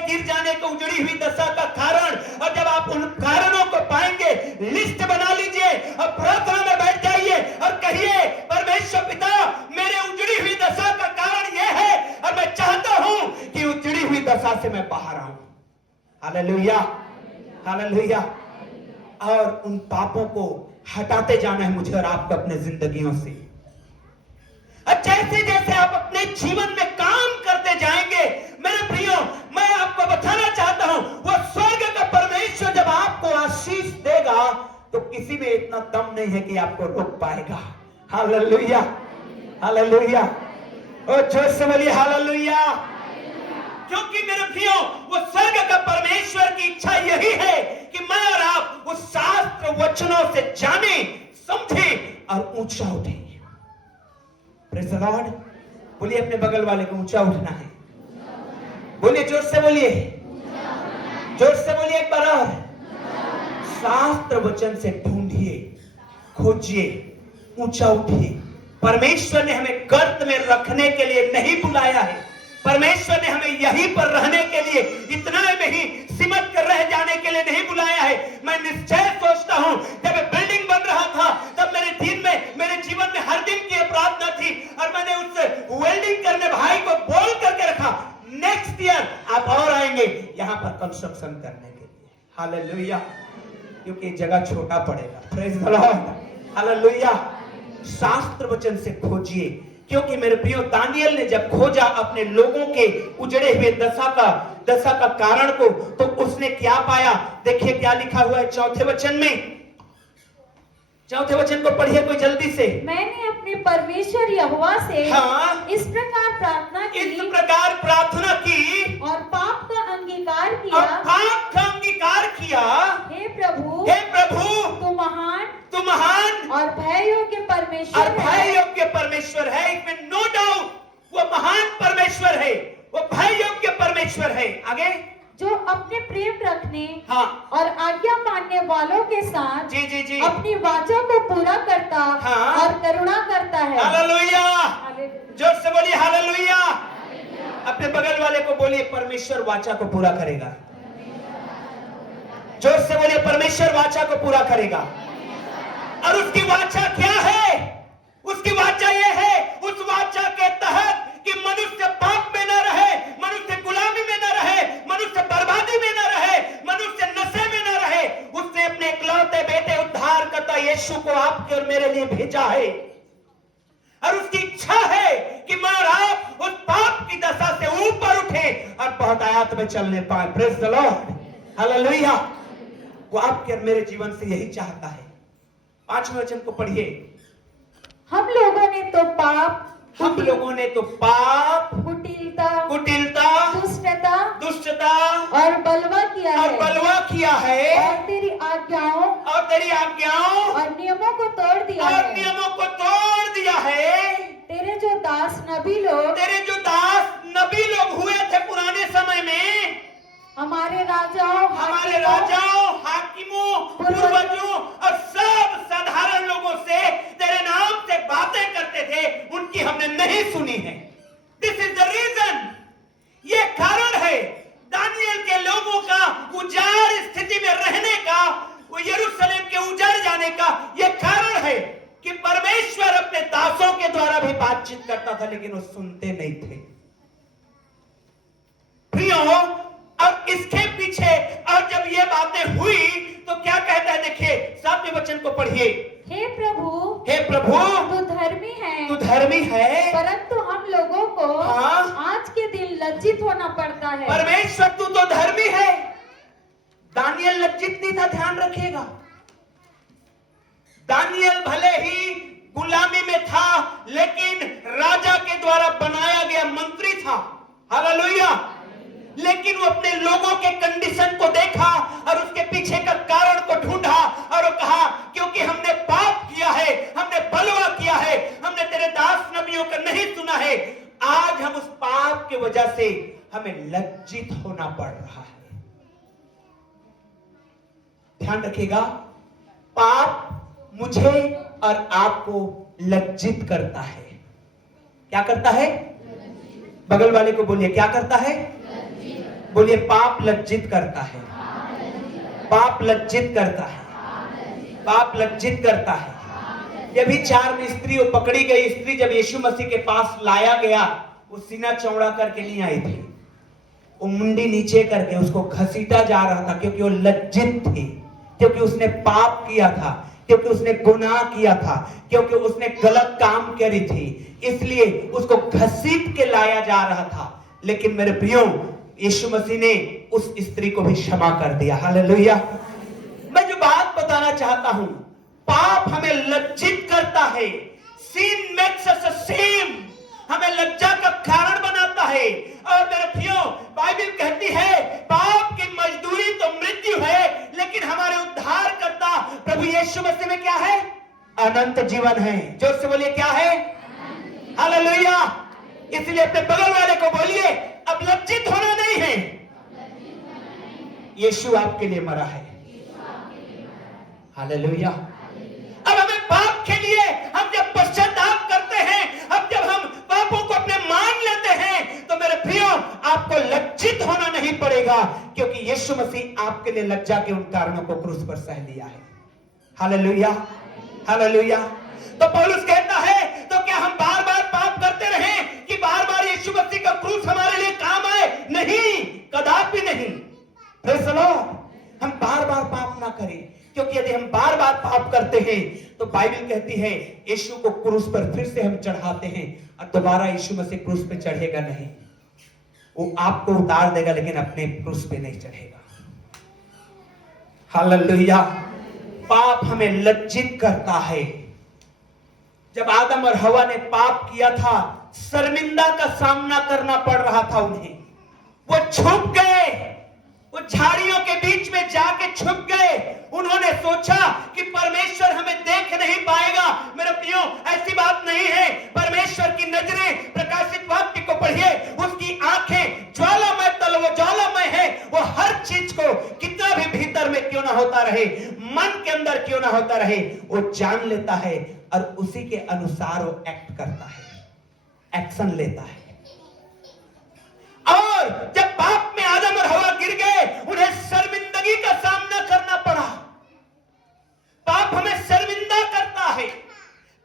गिर जाने को उजड़ी हुई दशा का कारण। और जब आप उन कारणों को पाएंगे लिस्ट बना लीजिए और प्रार्थना में बैठ जाइए और कहिए परमेश्वर पिता मेरे उजड़ी हुई दशा का कारण यह है और मैं चाहता हूं कि उजड़ी हुई दशा से मैं बाहर आऊं। Hallelujah, hallelujah. और उन पापों को हटाते जाना है मुझे और आपको अपने जिंदगियों से। और जैसे जैसे आप अपने जीवन में काम करते जाएंगे मेरे प्रियो, मैं आपको बताना चाहता हूं वो स्वर्ग का परमेश्वर जब आपको आशीष देगा तो किसी में इतना दम नहीं है कि आपको रोक पाएगा। Hallelujah, hallelujah. ओ जोर से बोलिए हालेलुया। क्योंकि मेरे प्रियो वो स्वर्ग का परमेश्वर की इच्छा यही है कि मैं और आप उस शास्त्र वचनों से जाने, समझे और ऊंचा उठे। Praise the Lord. बोलिए अपने बगल वाले को ऊंचा उठना है। बोलिए जोर से बोलिए, जोर से बोलिए एक बार और। शास्त्र वचन से ढूंढिए, खोजिए, ऊंचा उठिए। परमेश्वर ने हमें गर्त में रखने के लिए नहीं बुलाया है। परमेश्वर ने हमें यहीं पर रहने के लिए, इतना में ही सिमट कर रह जाने के लिए नहीं बुलाया है। मैं निश्चय सोचता हूं जब बिल्डिंग बन रहा था तब मेरे जीवन में हर दिन की प्रार्थना थी और मैंने उस वेल्डिंग करने भाई को बोल करके रखा नेक्स्ट ईयर आप और आएंगे यहां पर कंस्ट्रक्शन करने के लिए। हालेलुया। क्योंकि जगह छोटा पड़ेगा। Praise the Lord, hallelujah. शास्त्र वचन से खोजिए, क्योंकि मेरे प्रियो दानियल ने जब खोजा अपने लोगों के उजड़े हुए दशा का कारण को, तो उसने क्या पाया। देखिए क्या लिखा हुआ है चौथे वचन में। चौथे वचन को पढ़िए कोई जल्दी से। मैंने अपने परमेश्वर यहोवा से इस प्रकार प्रार्थना की, इस प्रकार प्रार्थना की और पाप का अंगीकार और किया। पाप का अंगीकार किया। हे प्रभु, हे प्रभु, तू महान और भय योग्य परमेश्वर और भय योग्य परमेश्वर है। इसमें नो डाउट वो महान परमेश्वर है, वो भय योग्य परमेश्वर है। आगे जो अपने प्रेम रखने और आज्ञा मानने वालों के साथ जी अपनी वाचा को पूरा करता और करुणा करता है। हालेलुया। जोर से बोलिए हालेलुया। अपने बगल वाले को बोलिए परमेश्वर वाचा को पूरा करेगा। जोर से बोलिए परमेश्वर वाचा को पूरा करेगा। और उसकी वाचा क्या है? उसकी वाचा यह है, उस वाचा के तहत कि मनुष्य पाप में न रहे, मनुष्य गुलामी में न रहे, मनुष्य बर्बादी में न रहे, मनुष्य नशे में न रहे। उसने अपने इकलौते बेटे उद्धारकर्ता यीशु को आपके और मेरे लिए भेजा है। और उसकी इच्छा है कि मैं और आप उस पाप की दशा से ऊपर उठे और बहुतायत में चलने पाए। Praise the Lord, hallelujah. वो आपके और मेरे जीवन से यही चाहता है। 5वें वचन को पढ़िए। हम लोगों ने तो पाप, कुटिलता, दुष्टता और बलवा किया है और तेरी आज्ञाओं और नियमों को तोड़ दिया है। तेरे जो दास नबी लोग हुए थे पुराने समय में, हमारे राजाओं, हाकिमों, पूर्वजों और सब साधारण लोगों से तेरे नाम से बातें करते थे, उनकी हमने नहीं सुनी है। दिस इज द रीजन, ये कारण है दानियल के लोगों का उजाड़ स्थिति में रहने का, वो यरूशलेम के उजाड़ जाने का ये कारण है कि परमेश्वर अपने दासों के द्वारा भी बातचीत करता था, लेकिन वो सुनते नहीं थे। प्रियो, और इसके पीछे और जब ये बातें हुई तो क्या कहता है, देखिए 7वें वचन को पढ़िए। हे प्रभु, तू धर्मी है, परंतु हम लोगों को आज के दिन लज्जित होना पड़ता है। परमेश्वर तू तो धर्मी है। दानियल लज्जित नहीं था, ध्यान रखिएगा। दानियल भले ही गुलामी में था, लेकिन राजा के द्वारा बनाया गया मंत्री था। हालेलुया। लेकिन वो अपने लोगों के कंडीशन को देखा और उसके पीछे का कारण को ढूंढा और वो कहा, क्योंकि हमने पाप किया है, हमने बलवा किया है, हमने तेरे दास नबियों का नहीं सुना है, आज हम उस पाप की वजह से हमें लज्जित होना पड़ रहा है। ध्यान रखिएगा, पाप मुझे और आपको लज्जित करता है। क्या करता है? बगल वाले को बोलिए, क्या करता है? बोलिए, पाप लज्जित करता है। पाप लज्जित करता है। पाप लज्जित करता है। ये भी 4 स्त्री, वो पकड़ी गई स्त्री जब यीशु मसीह के पास लाया गया, वो सीना चौड़ा करके नहीं आई थी, वो मुंडी नीचे करके उसको घसीटा जा रहा था, क्योंकि वो लज्जित थी, क्योंकि उसने पाप किया था, क्योंकि उसने गुनाह किया था, क्योंकि उसने गलत काम करी थी, इसलिए उसको घसीट के लाया जा रहा था। लेकिन मेरे प्रियो, यीशु मसीह ने उस स्त्री को भी क्षमा कर दिया। हालेलुया। मैं जो बात बताना चाहता हूं, पाप हमें लज्जित करता है। Sin makes us ashamed, हमें लज्जा का कारण बनाता है। और मेरे प्रियो, बाइबल कहती है पाप की मजदूरी तो मृत्यु है, लेकिन हमारे उद्धारकर्ता प्रभु यीशु मसीह में क्या है? अनंत जीवन है। जोर से बोलिए, क्या है? हालेलुया। इसलिए अपने बगल वाले को बोलिए, अब लज्जित होना नहीं है, यीशु आपके लिए मरा है। हालेलुया। अब हमें पाप के लिए हम जब पश्चाताप करते हैं, अब जब हम पापों को अपने मान लेते हैं, तो मेरे प्रियो, आपको लज्जित होना नहीं पड़ेगा, क्योंकि यीशु मसीह आपके लिए लज्जा के उन कारणों को क्रूस पर सह लिया है। हालेलुया। हालेलुया। तो पौलुस कहता है, तो क्या हम बार बार पाप करते रहें कि बार बार यीशु मसीह का क्रूस हमारे लिए काम आए? नहीं, कदापि नहीं। Praise the Lord. हम बार बार पाप ना करें, क्योंकि यदि हम बार बार पाप करते हैं तो बाइबल कहती है यीशु को क्रूस पर फिर से हम चढ़ाते हैं, और दोबारा यीशु मसीह क्रूस पे चढ़ेगा नहीं। वो आपको उतार देगा, लेकिन अपने क्रूस पे नहीं चढ़ेगा। हालेलुया। पाप हमें लज्जित करता है। जब आदम और हवा ने पाप किया था, शर्मिंदा का सामना करना पड़ रहा था उन्हें। वो छुप गए, वो झाड़ियों के बीच में जाके छुप गए। उन्होंने सोचा कि परमेश्वर हमें देख नहीं पाएगा। मेरे प्रियो, ऐसी बात नहीं है। परमेश्वर की नजरें, प्रकाशित वाक्य को पढ़िए, उसकी आंखें ज्वालामय तल, वो ज्वालामय है। वो हर चीज को, कितना भी भीतर में क्यों ना होता रहे, मन के अंदर क्यों ना होता रहे, वो जान लेता है और उसी के अनुसार वो एक्ट करता है, एक्शन लेता है। और जब पाप में आदम और हवा गिर गए, उन्हें शर्मिंदगी का सामना करना पड़ा। पाप हमें शर्मिंदा करता है,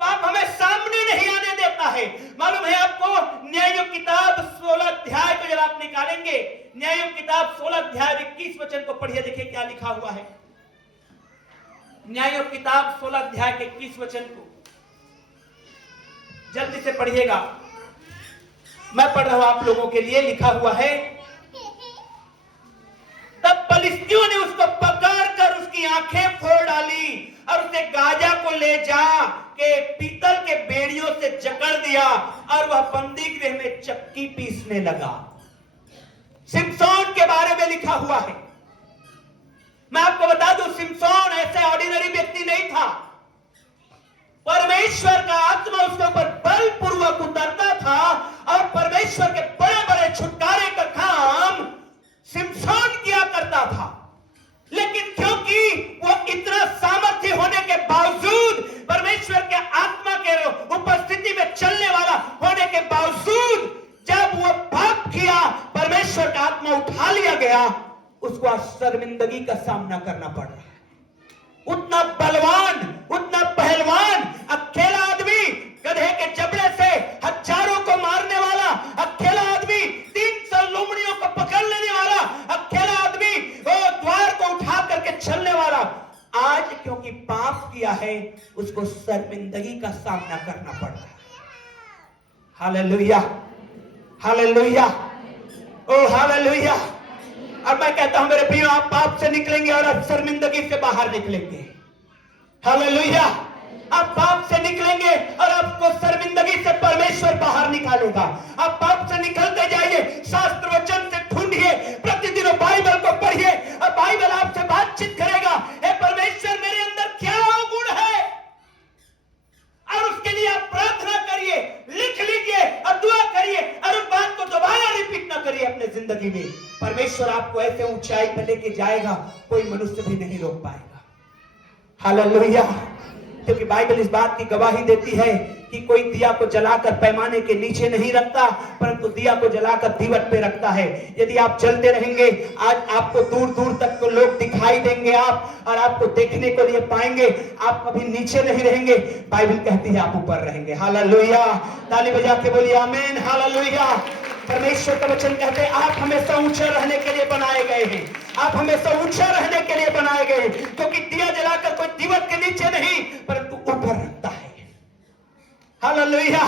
पाप हमें सामने नहीं आने देता है। मालूम है आपको, न्यायों किताब 16 अध्याय को जब आप निकालेंगे, न्यायों किताब 16 अध्याय 21 वचन को पढ़िए, देखिए क्या लिखा हुआ है। न्यायों किताब 16 अध्याय के 21 वचन को जल्दी से पढ़िएगा। मैं पढ़ रहा हूं आप लोगों के लिए। लिखा हुआ है, तब फलिस्तियों ने उसको पकड़कर उसकी आंखें फोड़ डाली और उसे गाजा को ले जा के पीतल के बेड़ियों से जकड़ दिया और वह बंदी गृह में चक्की पीसने लगा। सिमसोन के बारे में लिखा हुआ है। मैं आपको बता दूं, सिमसोन ऐसे ऑर्डिनरी व्यक्ति नहीं था। परमेश्वर का आत्मा उसके ऊपर बलपूर्वक उतरता था और परमेश्वर के बड़े बड़े छुटकारे का काम सिमसोन किया करता था। लेकिन क्योंकि वो इतना सामर्थ्य होने के बावजूद, परमेश्वर के आत्मा के उपस्थिति में चलने वाला होने के बावजूद, जब वो पाप किया, परमेश्वर का आत्मा उठा लिया गया, उसको आज शर्मिंदगी का सामना करना पड़ रहा है। उतना बलवान, उतना पहलवान, अकेला आदमी, गधे के जबड़े से हजारों को मारने वाला अकेला आदमी, 300 लोमड़ियों को पकड़ लेने वाला अकेला आदमी, वो द्वार को उठा करके चलने वाला, आज क्योंकि पाप किया है, उसको शर्मिंदगी का सामना करना पड़ रहा है। हालेलुया, हालेलुया, ओ हालेलुया। और मैं कहता हूं मेरे प्रियो, आप पाप से निकलेंगे और आप शर्मिंदगी से बाहर निकलेंगे। हालेलुया, आप पाप से निकलेंगे और आपको शर्मिंदगी से परमेश्वर बाहर निकालेगा। आप पाप से निकलते जाइए, शास्त्र वचन से ढूंढिए, प्रतिदिन बाइबल को पढ़िए और बाइबल आपसे बातचीत करेगा। हे परमेश्वर, मेरे अंदर क्या गुण है, और उसके लिए आप प्रार्थना करिए, लिख लीजिए और दुआ करिए और उस बात को दोबारा रिपीट ना करिए अपने जिंदगी में। परमेश्वर आपको ऐसे ऊंचाई पर लेके जाएगा, कोई मनुष्य भी नहीं रोक पाएगा। हालेलुया। क्योंकि बाइबल इस बात की गवाही देती है कि कोई दिया को जलाकर पैमाने के नीचे नहीं रखता, परंतु दिया को जलाकर दीवट पे रखता है। यदि आप चलते रहेंगे, आज आपको दूर दूर तक को लोग दिखाई देंगे, आप और आपको देखने को लिए पाएंगे। आप कभी नीचे नहीं रहेंगे, बाइबल कहती है आप ऊपर रहेंगे। हालेलुया। ताली बजा के बोलिए आमीन। हालेलुया। परमेश्वर का वचन कहते हैं आप हमेशा ऊंचे रहने के लिए बनाए गए हैं। आप हमेशा ऊंचा रहने के लिए बनाए गए, क्योंकि दिया जलाकर कोई दीवट के नीचे नहीं परंतु ऊपर रखता है। Hallelujah,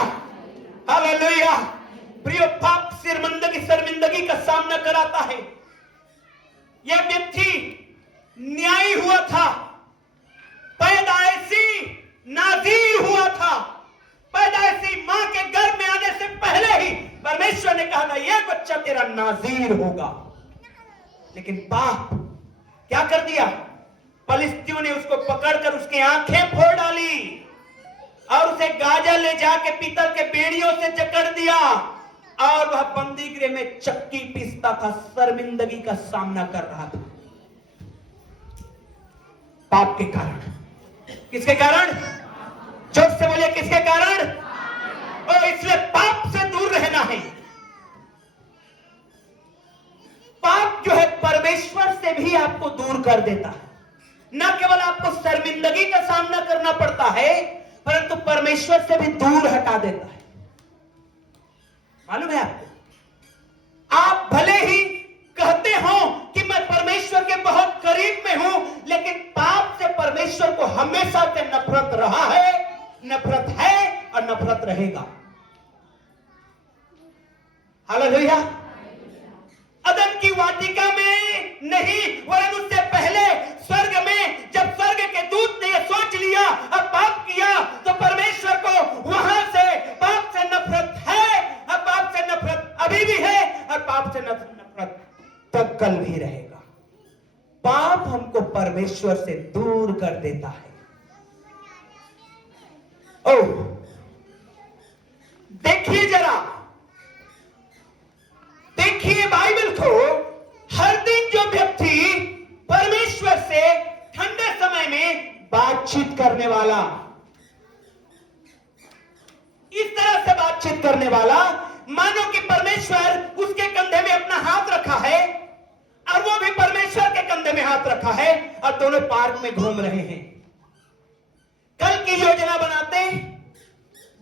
hallelujah. प्रियो, पाप शर्मिंदगी का सामना कराता है। यह व्यक्ति न्यायी हुआ था, पैदाइशी नाज़ीर हुआ था। पैदाइशी मां के गर्भ में आने से पहले ही परमेश्वर ने कहा था यह बच्चा तेरा नाज़ीर होगा। लेकिन पाप क्या कर दिया, फलिस्तियों ने उसको पकड़कर उसकी आंखें फोड़ डाली और उसे गाजा ले जाके पीतल के बेड़ियों से जकड़ दिया और वह बंदी गृह में चक्की पीसता था, शर्मिंदगी का सामना कर रहा था। पाप के कारण। किसके कारण? जोर से बोलिए, किसके कारण? और इसलिए पाप से दूर रहना है। पाप जो है परमेश्वर से भी आपको दूर कर देता है। न केवल आपको शर्मिंदगी का सामना करना पड़ता है, परंतु परमेश्वर से भी दूर हटा देता है। मालूम है आपको, आप भले ही कहते हो कि मैं परमेश्वर के बहुत करीब में हूं, लेकिन पाप से परमेश्वर को हमेशा से नफरत रहा है, नफरत है और नफरत रहेगा। हालेलुया। अदन की वाटिका में नहीं, वरन उससे पहले स्वर्ग में, जब स्वर्ग के दूत ने यह सोच लिया और पाप किया, तो परमेश्वर को वहां से पाप से नफरत है और पाप से नफरत अभी भी है और पाप से नफरत तब कल भी रहेगा। पाप हमको परमेश्वर से दूर कर देता है। ओह, देखिए जरा, देखिए बाइबल को। हर दिन जो व्यक्ति परमेश्वर से ठंडे समय में बातचीत करने वाला, इस तरह से बातचीत करने वाला, मानो कि परमेश्वर उसके कंधे में अपना हाथ रखा है और वो भी परमेश्वर के कंधे में हाथ रखा है और दोनों पार्क में घूम रहे हैं। कल की योजना बनाते,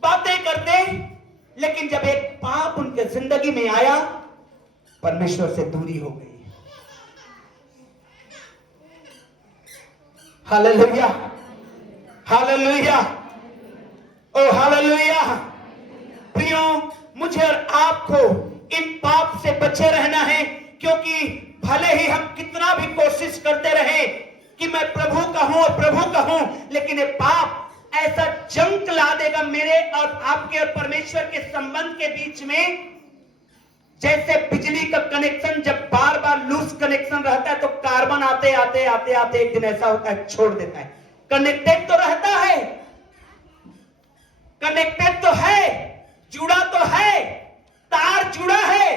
बातें करते, लेकिन जब एक पाप उनके जिंदगी में आया, परमेश्वर से दूरी हो गई। हालेलुया, हालेलुया, ओ हालेलुया। प्रियो, मुझे और आपको इन पाप से बचे रहना है, क्योंकि भले ही हम कितना भी कोशिश करते रहे कि मैं प्रभु का हूं, प्रभु का हूं, लेकिन ये पाप ऐसा जंक ला देगा मेरे और आपके और परमेश्वर के संबंध के बीच में, जैसे बिजली का कनेक्शन जब बार बार लूज कनेक्शन रहता है तो कार्बन आते आते आते आते एक दिन ऐसा होता है छोड़ देता है। कनेक्टेड तो रहता है, कनेक्टेड तो है, जुड़ा तो है, तार जुड़ा है,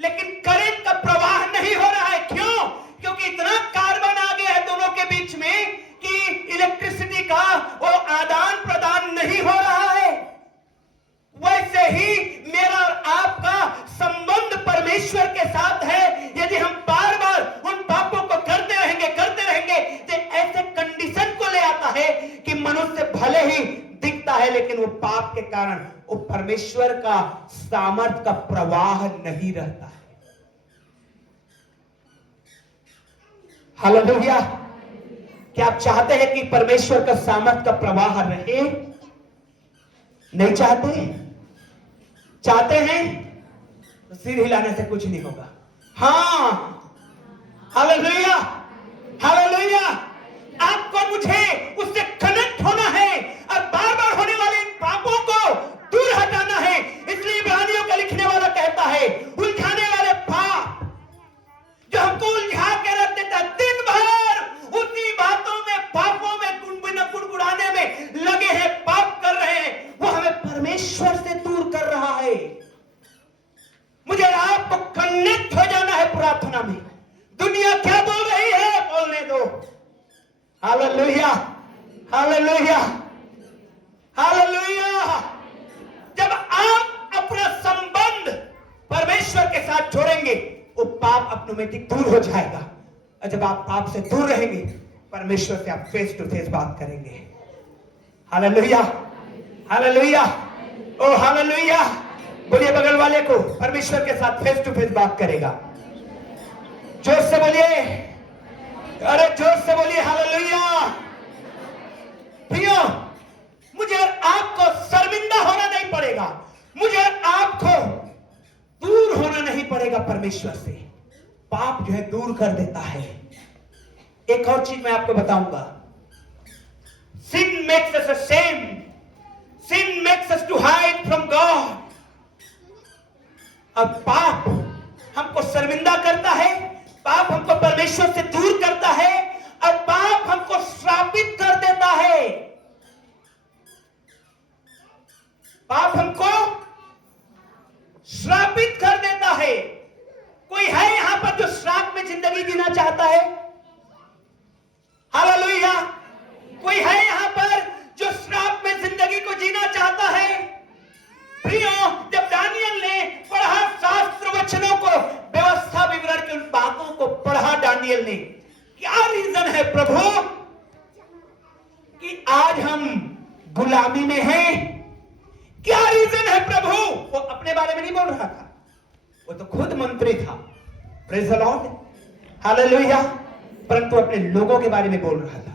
लेकिन करंट का प्रवाह नहीं हो रहा है। क्यों? क्योंकि इतना कार्बन आ गया है दोनों के बीच में कि इलेक्ट्रिसिटी का वो आदान प्रदान नहीं हो रहा है। वैसे ही मेरा और आपका संबंध परमेश्वर के साथ है। यदि हम बार बार उन पापों को करते रहेंगे तो ऐसे कंडीशन को ले आता है कि मनुष्य भले ही दिखता है लेकिन वो पाप के कारण वो परमेश्वर का सामर्थ का प्रवाह नहीं रहता है। हालेलुया। क्या आप चाहते हैं कि परमेश्वर का सामर्थ का प्रवाह रहे? नहीं चाहते? चाहते हैं तो सिर हिलाने से कुछ नहीं होगा। हाँ, हालेलुया, हालेलुया। आपको मुझे उससे कनेक्ट होना है और बार बार होने वाले इन पापों को दूर हटाना है। इसलिए इब्रानियों का लिखने वाला कहता है, उलझाने वाले पाप जो हमको उलझा के रख देता है, दिन भर उसी बातों में, पापों में गुड़गुड़ाने में लगे हैं, पाप कर रहे हैं, वो हमें परमेश्वर से दूर कर रहा है। मुझे आपको कनेक्ट हो जाना है प्रार्थना में। दुनिया क्या बोल रही है बोलने दो। Hallelujah, hallelujah, hallelujah. जब आप अपना संबंध परमेश्वर के साथ जोड़ेंगे वो पाप ऑटोमेटिक दूर हो जाएगा। और जब आप पाप से दूर रहेंगे परमेश्वर से आप फेस टू फेस बात करेंगे। हालेलुया, हालेलुया, ओ हालेलुया। बोलिए बगल वाले को, परमेश्वर के साथ फेस टू फेस बात करेगा। जोर से बोलिए, अरे जोर से बोलिए हालेलुया। प्रियो, मुझे और आपको शर्मिंदा होना नहीं पड़ेगा, मुझे और आपको दूर होना नहीं पड़ेगा परमेश्वर से। पाप जो है दूर कर देता है। एक और चीज मैं आपको बताऊंगा, sin makes us ashamed, sin makes us to hide from God। अब पाप हमको शर्मिंदा करता है, पाप हमको परमेश्वर से दूर करता है और पाप हमको श्रापित कर देता है। पाप हमको श्रापित कर देता है। कोई है यहां पर जो श्राप में जिंदगी जीना चाहता है? हालेलुया। कोई है यहां पर जो श्राप में जिंदगी को जीना चाहता है? प्रियो, जब दानियल ने पढ़ा शास्त्र वचनों को, व्यवस्था विवरण की उन बातों को पढ़ा दानियल ने, क्या रीजन है प्रभु कि आज हम गुलामी में हैं? क्या रीजन है प्रभु? वो अपने बारे में नहीं बोल रहा था, वो तो खुद मंत्री था, प्रेज़ द लॉर्ड, हालेलुया, परंतु अपने लोगों के बारे में बोल रहा था।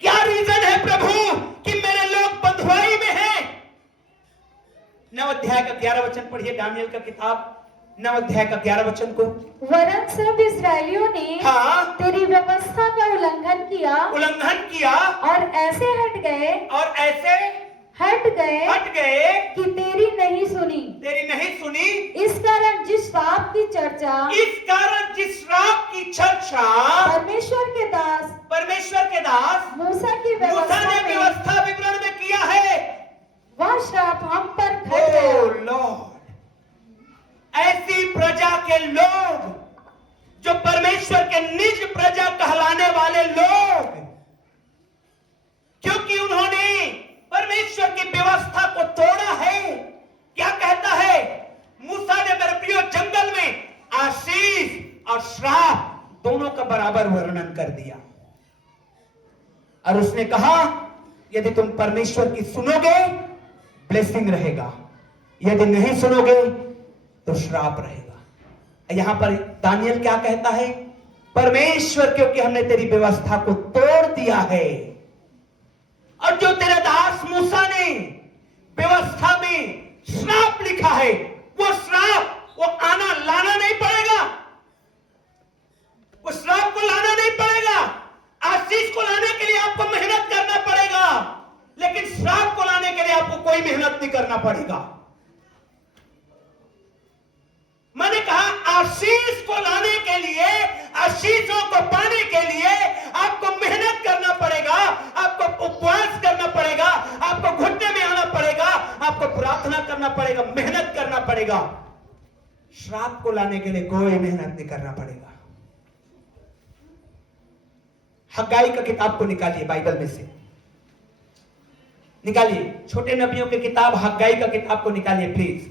क्या रीजन है प्रभु कि मेरे लोग बंधुआई में हैं? 9 अध्याय का 11 वचन पढ़िए, दानियल का किताब 9 अध्याय का 11 वचन को। वरन सब इस्राएलियों ने हाँ, तेरी व्यवस्था का उल्लंघन किया और ऐसे हट गए कि तेरी नहीं सुनी। इस कारण जिस श्राप की चर्चा परमेश्वर के दास मूसा ने व्यवस्था विवरण में किया है, वह श्राप हम पर खड़ गया। लॉर्ड, ऐसी प्रजा के लोग जो परमेश्वर के निज प्रजा कहलाने वाले लोग, क्योंकि उन्होंने परमेश्वर की व्यवस्था को तोड़ा है। क्या कहता है मूसा ने? मेरे प्रियो, जंगल में आशीष और श्राप दोनों का बराबर वर्णन कर दिया और उसने कहा यदि तुम परमेश्वर की सुनोगे ब्लेसिंग रहेगा, यदि नहीं सुनोगे तो श्राप रहेगा। यहां पर दानियल क्या कहता है? परमेश्वर, क्योंकि हमने तेरी व्यवस्था को तोड़ दिया है और जो तेरा दास मूसा ने व्यवस्था में श्राप लिखा है, वो श्राप वो आना लाना नहीं पड़ेगा, वो श्राप आपको लाना नहीं पड़ेगा। आशीष को लाने के लिए आपको मेहनत करना पड़ेगा, लेकिन श्राप को लाने के लिए आपको कोई मेहनत नहीं करना पड़ेगा। मैंने कहा आशीष को लाने के लिए, आशीषों को पाने के लिए आपको मेहनत करना पड़ेगा, आपको उपवास करना पड़ेगा, आपको घुटने में आना पड़ेगा, आपको प्रार्थना करना पड़ेगा, मेहनत करना पड़ेगा। श्राप को लाने के लिए कोई मेहनत नहीं करना पड़ेगा। हग्गाई का किताब को निकालिए, बाइबल में से निकालिए, छोटे नबियों की किताब हग्गाई का किताब को निकालिए प्लीज।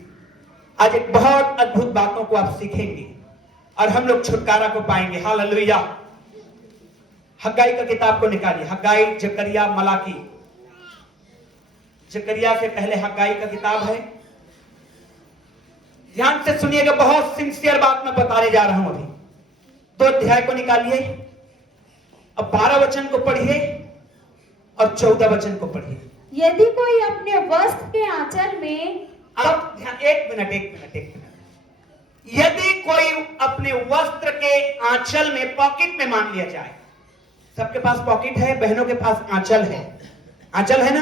आज एक बहुत अद्भुत बातों को आप सीखेंगे और हम लोग छुटकारा को पाएंगे। हालेलुया। हग्गाई का किताब को निकालिए, हग्गाई, जकरिया, मलाकी। जकरिया से पहले हग्गाई का किताब है। ध्यान से सुनिएगा, बहुत सिंसियर बात मैं बताने जा रहा हूं। अभी 2 अध्याय को निकालिए, अब 12 वचन को पढ़िए और 14 वचन को पढ़िए। यदि कोई अपने वस्त्र के आंचल में, आप ध्यान, एक मिनट। यदि कोई अपने वस्त्र के आंचल में, पॉकेट में मान लिया जाए, सबके पास पॉकेट है, बहनों के पास आंचल है, आंचल है ना,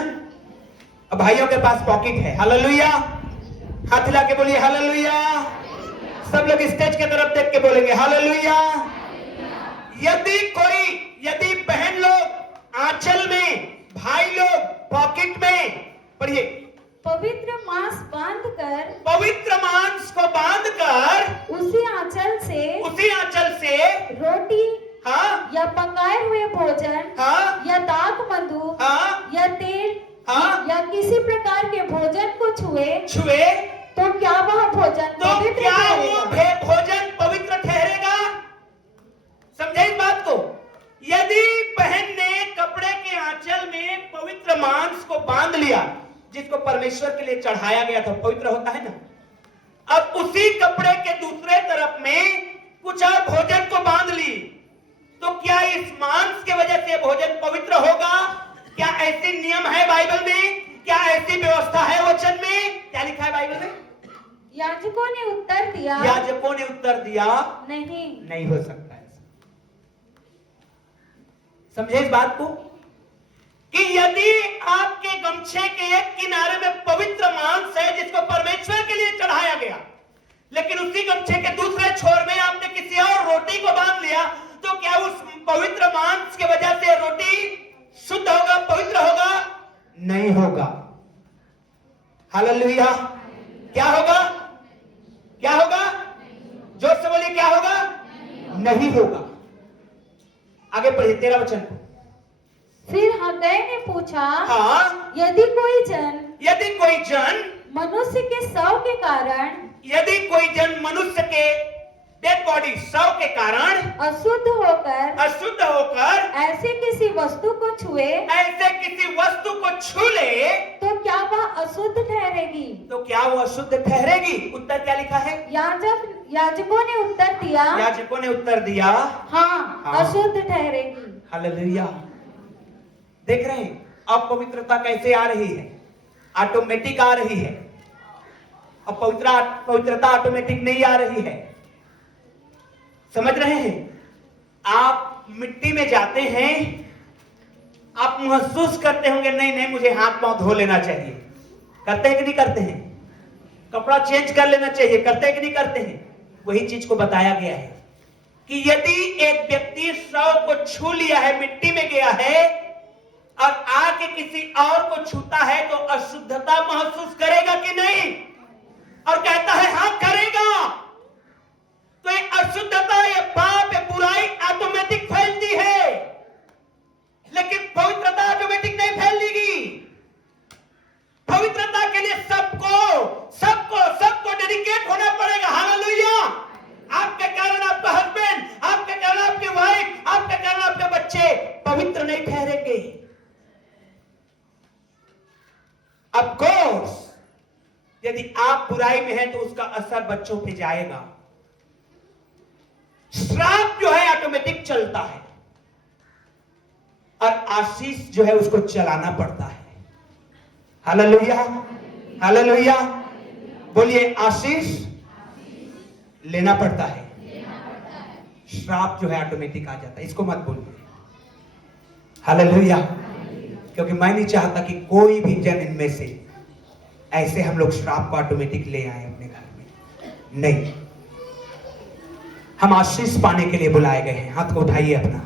अब भाइयों के पास पॉकेट है। हालेलुया। हाथ हिला के बोलिए हालेलुया। सब लोग स्टेज की तरफ देख के बोलेंगे हालेलुया। यदि बहन लोग आंचल में, भाई लोग पॉकेट में, पढ़िए, पवित्र मांस बांधकर, पवित्र मांस को बांधकर उसी आंचल से रोटी, हाँ, या पकाए हुए भोजन, हाँ, या दाख मंदू, हाँ, या तेल, हाँ, या किसी प्रकार के भोजन को छुए, तो क्या वह भोजन तो पवित्र क्या वो ठहरेगा? भोजन पवित्र ठहरेगा? समझे इस बात को? यदि बहन ने कपड़े के आंचल में पवित्र मांस को बांध लिया, जिसको परमेश्वर के लिए चढ़ाया गया था, पवित्र होता है ना, अब उसी कपड़े के दूसरे तरफ में कुछ और भोजन को बांध ली, तो क्या इस मांस के वजह से भोजन पवित्र होगा? क्या ऐसी नियम है बाइबल में? क्या ऐसी व्यवस्था है वचन में? क्या लिखा है बाइबल में? याजकों ने उत्तर दिया, नहीं हो सकता है। समझे इस बात को कि यदि आपके गमछे के एक किनारे में पवित्र मांस है जिसको परमेश्वर के लिए चढ़ाया गया, लेकिन उसी गमछे के दूसरे छोर में आपने किसी और रोटी को बांध लिया, तो क्या उस पवित्र मांस की वजह से रोटी शुद्ध होगा, पवित्र होगा? नहीं होगा। हालेलुया। क्या होगा? क्या होगा? जोर से बोलिए, क्या होगा? नहीं होगा। आगे पढ़िए 13 वचन को। फिर हग्गाई ने पूछा, हाँ, यदि कोई जन मनुष्य के शव के कारण, यदि कोई जन मनुष्य के डेड बॉडी, शव के कारण अशुद्ध होकर ऐसे किसी वस्तु को छू ले, तो क्या वह अशुद्ध ठहरेगी? उत्तर क्या लिखा है? याजकों ने उत्तर दिया, हाँ, अशुद्ध ठहरेगी। हालेलुया। देख रहे हैं अब पवित्रता कैसे आ रही है? ऑटोमेटिक आ रही है। अब पवित्रता ऑटोमेटिक नहीं आ रही है। समझ रहे हैं? आप मिट्टी में जाते हैं, आप महसूस करते होंगे, नहीं मुझे हाथ पांव धो लेना चाहिए। करते हैं कि नहीं करते हैं? कपड़ा चेंज कर लेना चाहिए, करते हैं कि नहीं करते हैं? वही चीज को बताया गया है कि यदि एक व्यक्ति शव को छू लिया है, मिट्टी में गया है और आके किसी और को छूता है, तो अशुद्धता महसूस करेगा कि नहीं? और कहता है हाँ करेगा। तो ये अशुद्धता, ये पाप, ये बुराई ऑटोमेटिक फैलती है, लेकिन पवित्रता ऑटोमेटिक नहीं फैलेगी। पवित्रता के लिए सबको डेडिकेट होना पड़ेगा। हालेलुया। आपके कारण आपका हस्बैंड, आपके कारण आपकी वाइफ, आपके कारण आपके बच्चे पवित्र नहीं ठहरेंगे। ऑफ कोर्स यदि आप बुराई में हैं तो उसका असर बच्चों पे जाएगा। श्राप जो है ऑटोमेटिक चलता है और आशीष जो है उसको चलाना पड़ता है। Hallelujah, hallelujah. बोलिए, आशीष लेना पड़ता है, श्राप जो है ऑटोमेटिक आ जाता है। इसको मत बोलिए। हालेलुया। क्योंकि मैं नहीं चाहता कि कोई भी जन इनमें से ऐसे हम लोग श्राप को ऑटोमेटिक ले आए अपने घर में। नहीं, हम आशीष पाने के लिए बुलाए गए हैं। हाथ को उठाइए अपना,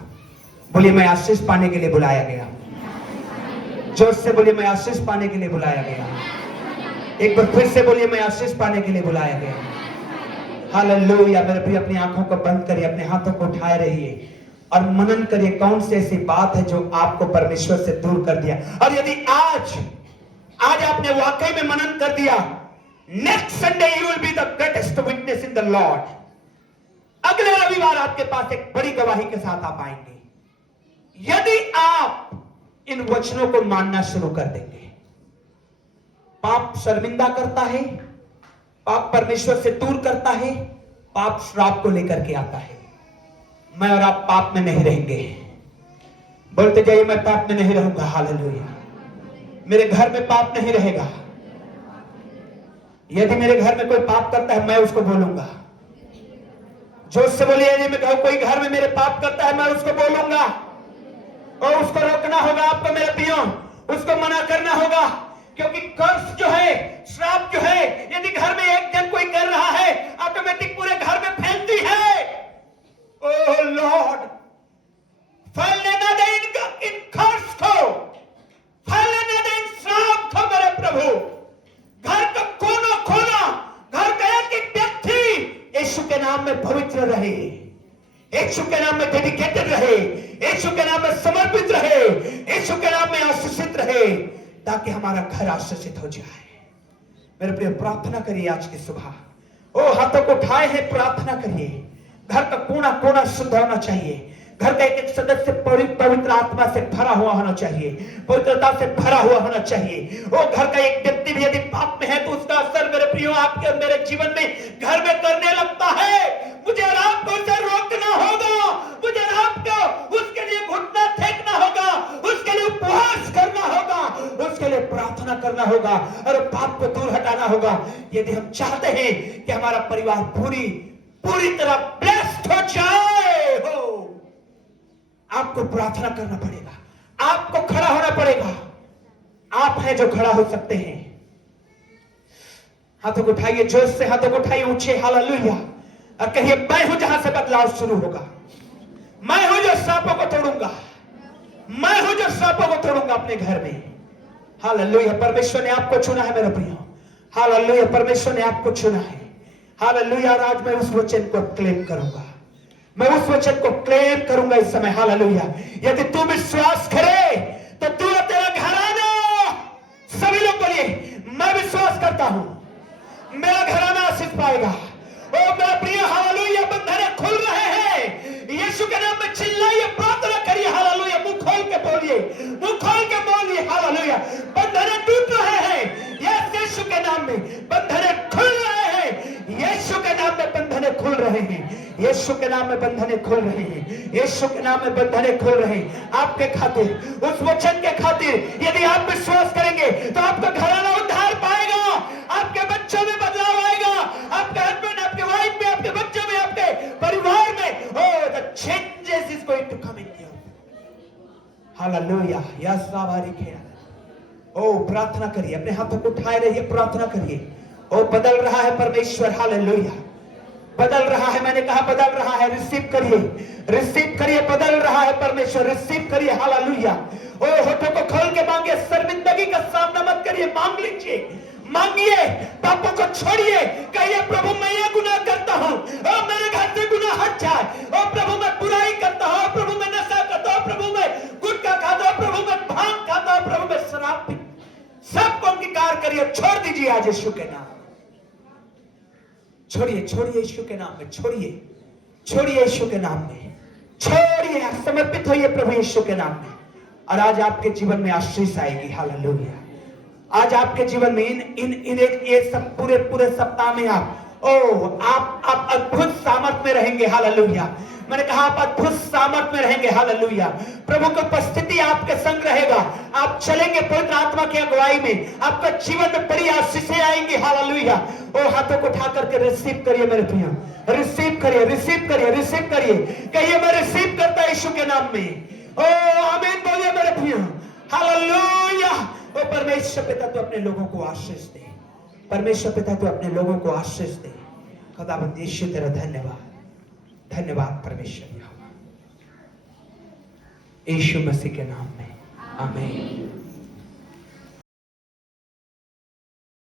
बोलिए मैं आशीष पाने के लिए बुलाया गया। जोर से बोलिए मैं आशीष पाने के लिए बुलाया गया। एक बार फिर से बोलिए मैं आशीष पाने के लिए बुलाया गया। हालेलुया। मेरे प्रिय अपनी आंखों को बंद करिए, अपने हाथों को उठाए रहिए और मनन करिए कौन सी ऐसी बात है जो आपको परमेश्वर से दूर कर दिया। और यदि आज आपने वाकई में मनन कर दिया, next Sunday you will be the greatest witness in the Lord. अगले रविवार आपके पास एक बड़ी गवाही के साथ आप आएंगे यदि आप इन वचनों को मानना शुरू कर देंगे। पाप शर्मिंदा करता है, पाप परमेश्वर से दूर करता है, पाप श्राप को लेकर के आता है। मैं और आप पाप में नहीं रहेंगे। बोलते जाइए मैं पाप में नहीं रहूंगा। हालेलुया। मेरे घर में पाप नहीं रहेगा। यदि मेरे घर में कोई पाप करता है मैं उसको बोलूंगा। जोर से बोलिए यदि मैं कोई घर में मेरे पाप करता है मैं उसको बोलूंगा और उसको रोकना होगा। आपको मेरे पियो उसको मना करना होगा। क्योंकि कर्स जो है, श्राप जो है, यदि घर में एक जन कोई कर रहा है ऑटोमेटिक पूरे घर में फैलती है। ओह लॉर्ड, फैलने ना दे इन कर्स को, फैलने ना दे इन श्राप को मेरे प्रभु। घर का कोना कोना, घर का एक व्यक्ति यीशु के नाम में पवित्र रहे, यीशु के नाम में डेडिकेटेड रहे, यीशु के नाम में समर्पित रहे, यीशु के नाम में आशीषित रहे, ताकि हमारा घर आशीषित हो जाए। मेरे प्रिय प्रार्थना करिए आज की सुबह। ओ हाथों को उठाए हैं, प्रार्थना करिए। घर का कोना कोना शुद्ध होना चाहिए। घर का एक सदस्य पवित्र आत्मा से भरा हुआ होना चाहिए, पवित्रता से भरा हुआ होना चाहिए। वो घर का एक व्यक्ति भी यदि पाप में है तो उसका असर मेरे प्रियो आपके और मेरे जीवन में घर में करने लगता है। मुझे और आपको उसे रोकना होगा, मुझे और आपको उसके लिए घुटना टेकना होगा, उसके लिए उपवास करना होगा, उसके लिए प्रार्थना करना होगा और पाप को दूर हटाना होगा। यदि हम चाहते हैं कि हमारा परिवार पूरी तरह ब्लेस्ड हो जाए, आपको प्रार्थना करना पड़ेगा, आपको खड़ा होना पड़ेगा। आप हैं जो खड़ा हो सकते हैं। हाथों को उठाइए, जोर से हाथों को उठाइए ऊंचे, हालेलुया, और कहिए मैं हूं जहां से बदलाव शुरू होगा। मैं हूं जो श्रापों को तोड़ूंगा, मैं हूं जो श्रापों को तोड़ूंगा अपने घर में। हालेलुया। परमेश्वर ने आपको चुना है मेरे प्रियो। हालेलुया। परमेश्वर ने आपको चुना है। हालेलुया। आज मैं उस वचन को क्लेम करूंगा, मैं उस वचन को क्लेम करूंगा इस समय। हालेलुया। यदि तू विश्वास करे तो तू और तेरा घराना, सभी लोग बोलिए मैं विश्वास करता हूं मेरा घराना आशीष पाएगा। ओ मेरा प्रिय, हालेलुया। बंधन खुल रहे हैं यीशु के नाम में। चिल्लाइए, प्रार्थना करिए। हालेलुया। मुंह खोल के बोलिए, मुंह खोल के बोलिए। हालेलुया। बंधन टूट रहे हैं यीशु के नाम में, बंधन खुल रहे हैं यीशु के नाम में, बंधन खुल रहे हैं यीशु के नाम में, बंधने खुल रहे हैं यीशु के नाम में, बंधने खुल रहे हैं आपके खातिर, उस वचन के खातिर। यदि आप विश्वास करेंगे तो आपका घराना उद्धार पाएगा, आपके बच्चों में बदलाव आएगा, आपके हस्बैंड, आपके वाइफ में, आपके बच्चों में, आपके परिवार में। Oh the changes is going to come in your. Hallelujah. Yes बाबारी खेड़ा। ओ प्रार्थना करिए, अपने हाथों को उठाए रहिए, प्रार्थना करिए। ओ बदल रहा है परमेश्वर। हालेलुया। बदल रहा है, मैंने कहा बदल रहा है। रिसीव करिए, रिसीव करिए। बदल रहा है परमेश्वर, रिसीव करिए। हालेलुया। ओ होठों को खोल के मांगिए, शर्मिंदगी का सामना मत करिए, मांग लीजिए, मांगिए, पापों को छोड़िए। कहिए प्रभु मैं ये गुनाह करता हूं, ओ मेरे घर से गुनाह हट जाए। ओ प्रभु मैं बुराई करता हूं, प्रभु मैं नशा करता हूं, प्रभु मैं गुटखा खाता हूं, प्रभु मैं भांग खाता हूं, प्रभु मैं शराब पीता हूं। सबको अंगीकार करिए, छोड़ दीजिए आज यीशु के नाम। छोड़िए, छोड़िए यीशु के नाम में, छोड़िए, छोड़िए यीशु के नाम में, छोड़िए, समर्पित होइए प्रभु यीशु के नाम में। और आज आपके जीवन में आशीष आएगी। हालेलुया। आज आपके जीवन में इन ये सब पूरे सप्ताह में आप अद्भुत सामर्थ में रहेंगे। हालेलुया। मैंने कहा आप अद्भुत सामर्थ में रहेंगे। हालेलुया। प्रभु की उपस्थिति आपके संग रहेगा। आप चलेंगे पवित्र आत्मा की अगुवाई में, आपका जीवन में बड़ी आशीषें आएंगी। हालेलुया। ओ हाथों को उठा करके रिसीव करिए मेरे प्रियो, रिसीव करिए, रिसीव करिए, रिसीव करिए। कहिए मैं रिसीव करता यीशु के नाम में। ओ आमीन बोलिए मेरे प्रियो। हालेलुया। ओ परमेश्वर पिता तू अपने लोगों को आशीष दे, परमेश्वर पिता तू अपने लोगों को आशीष दे। खुदावंद यीशु तेरा धन्यवाद, धन्यवाद परमेश्वर यीशु मसीह के नाम में आमीन।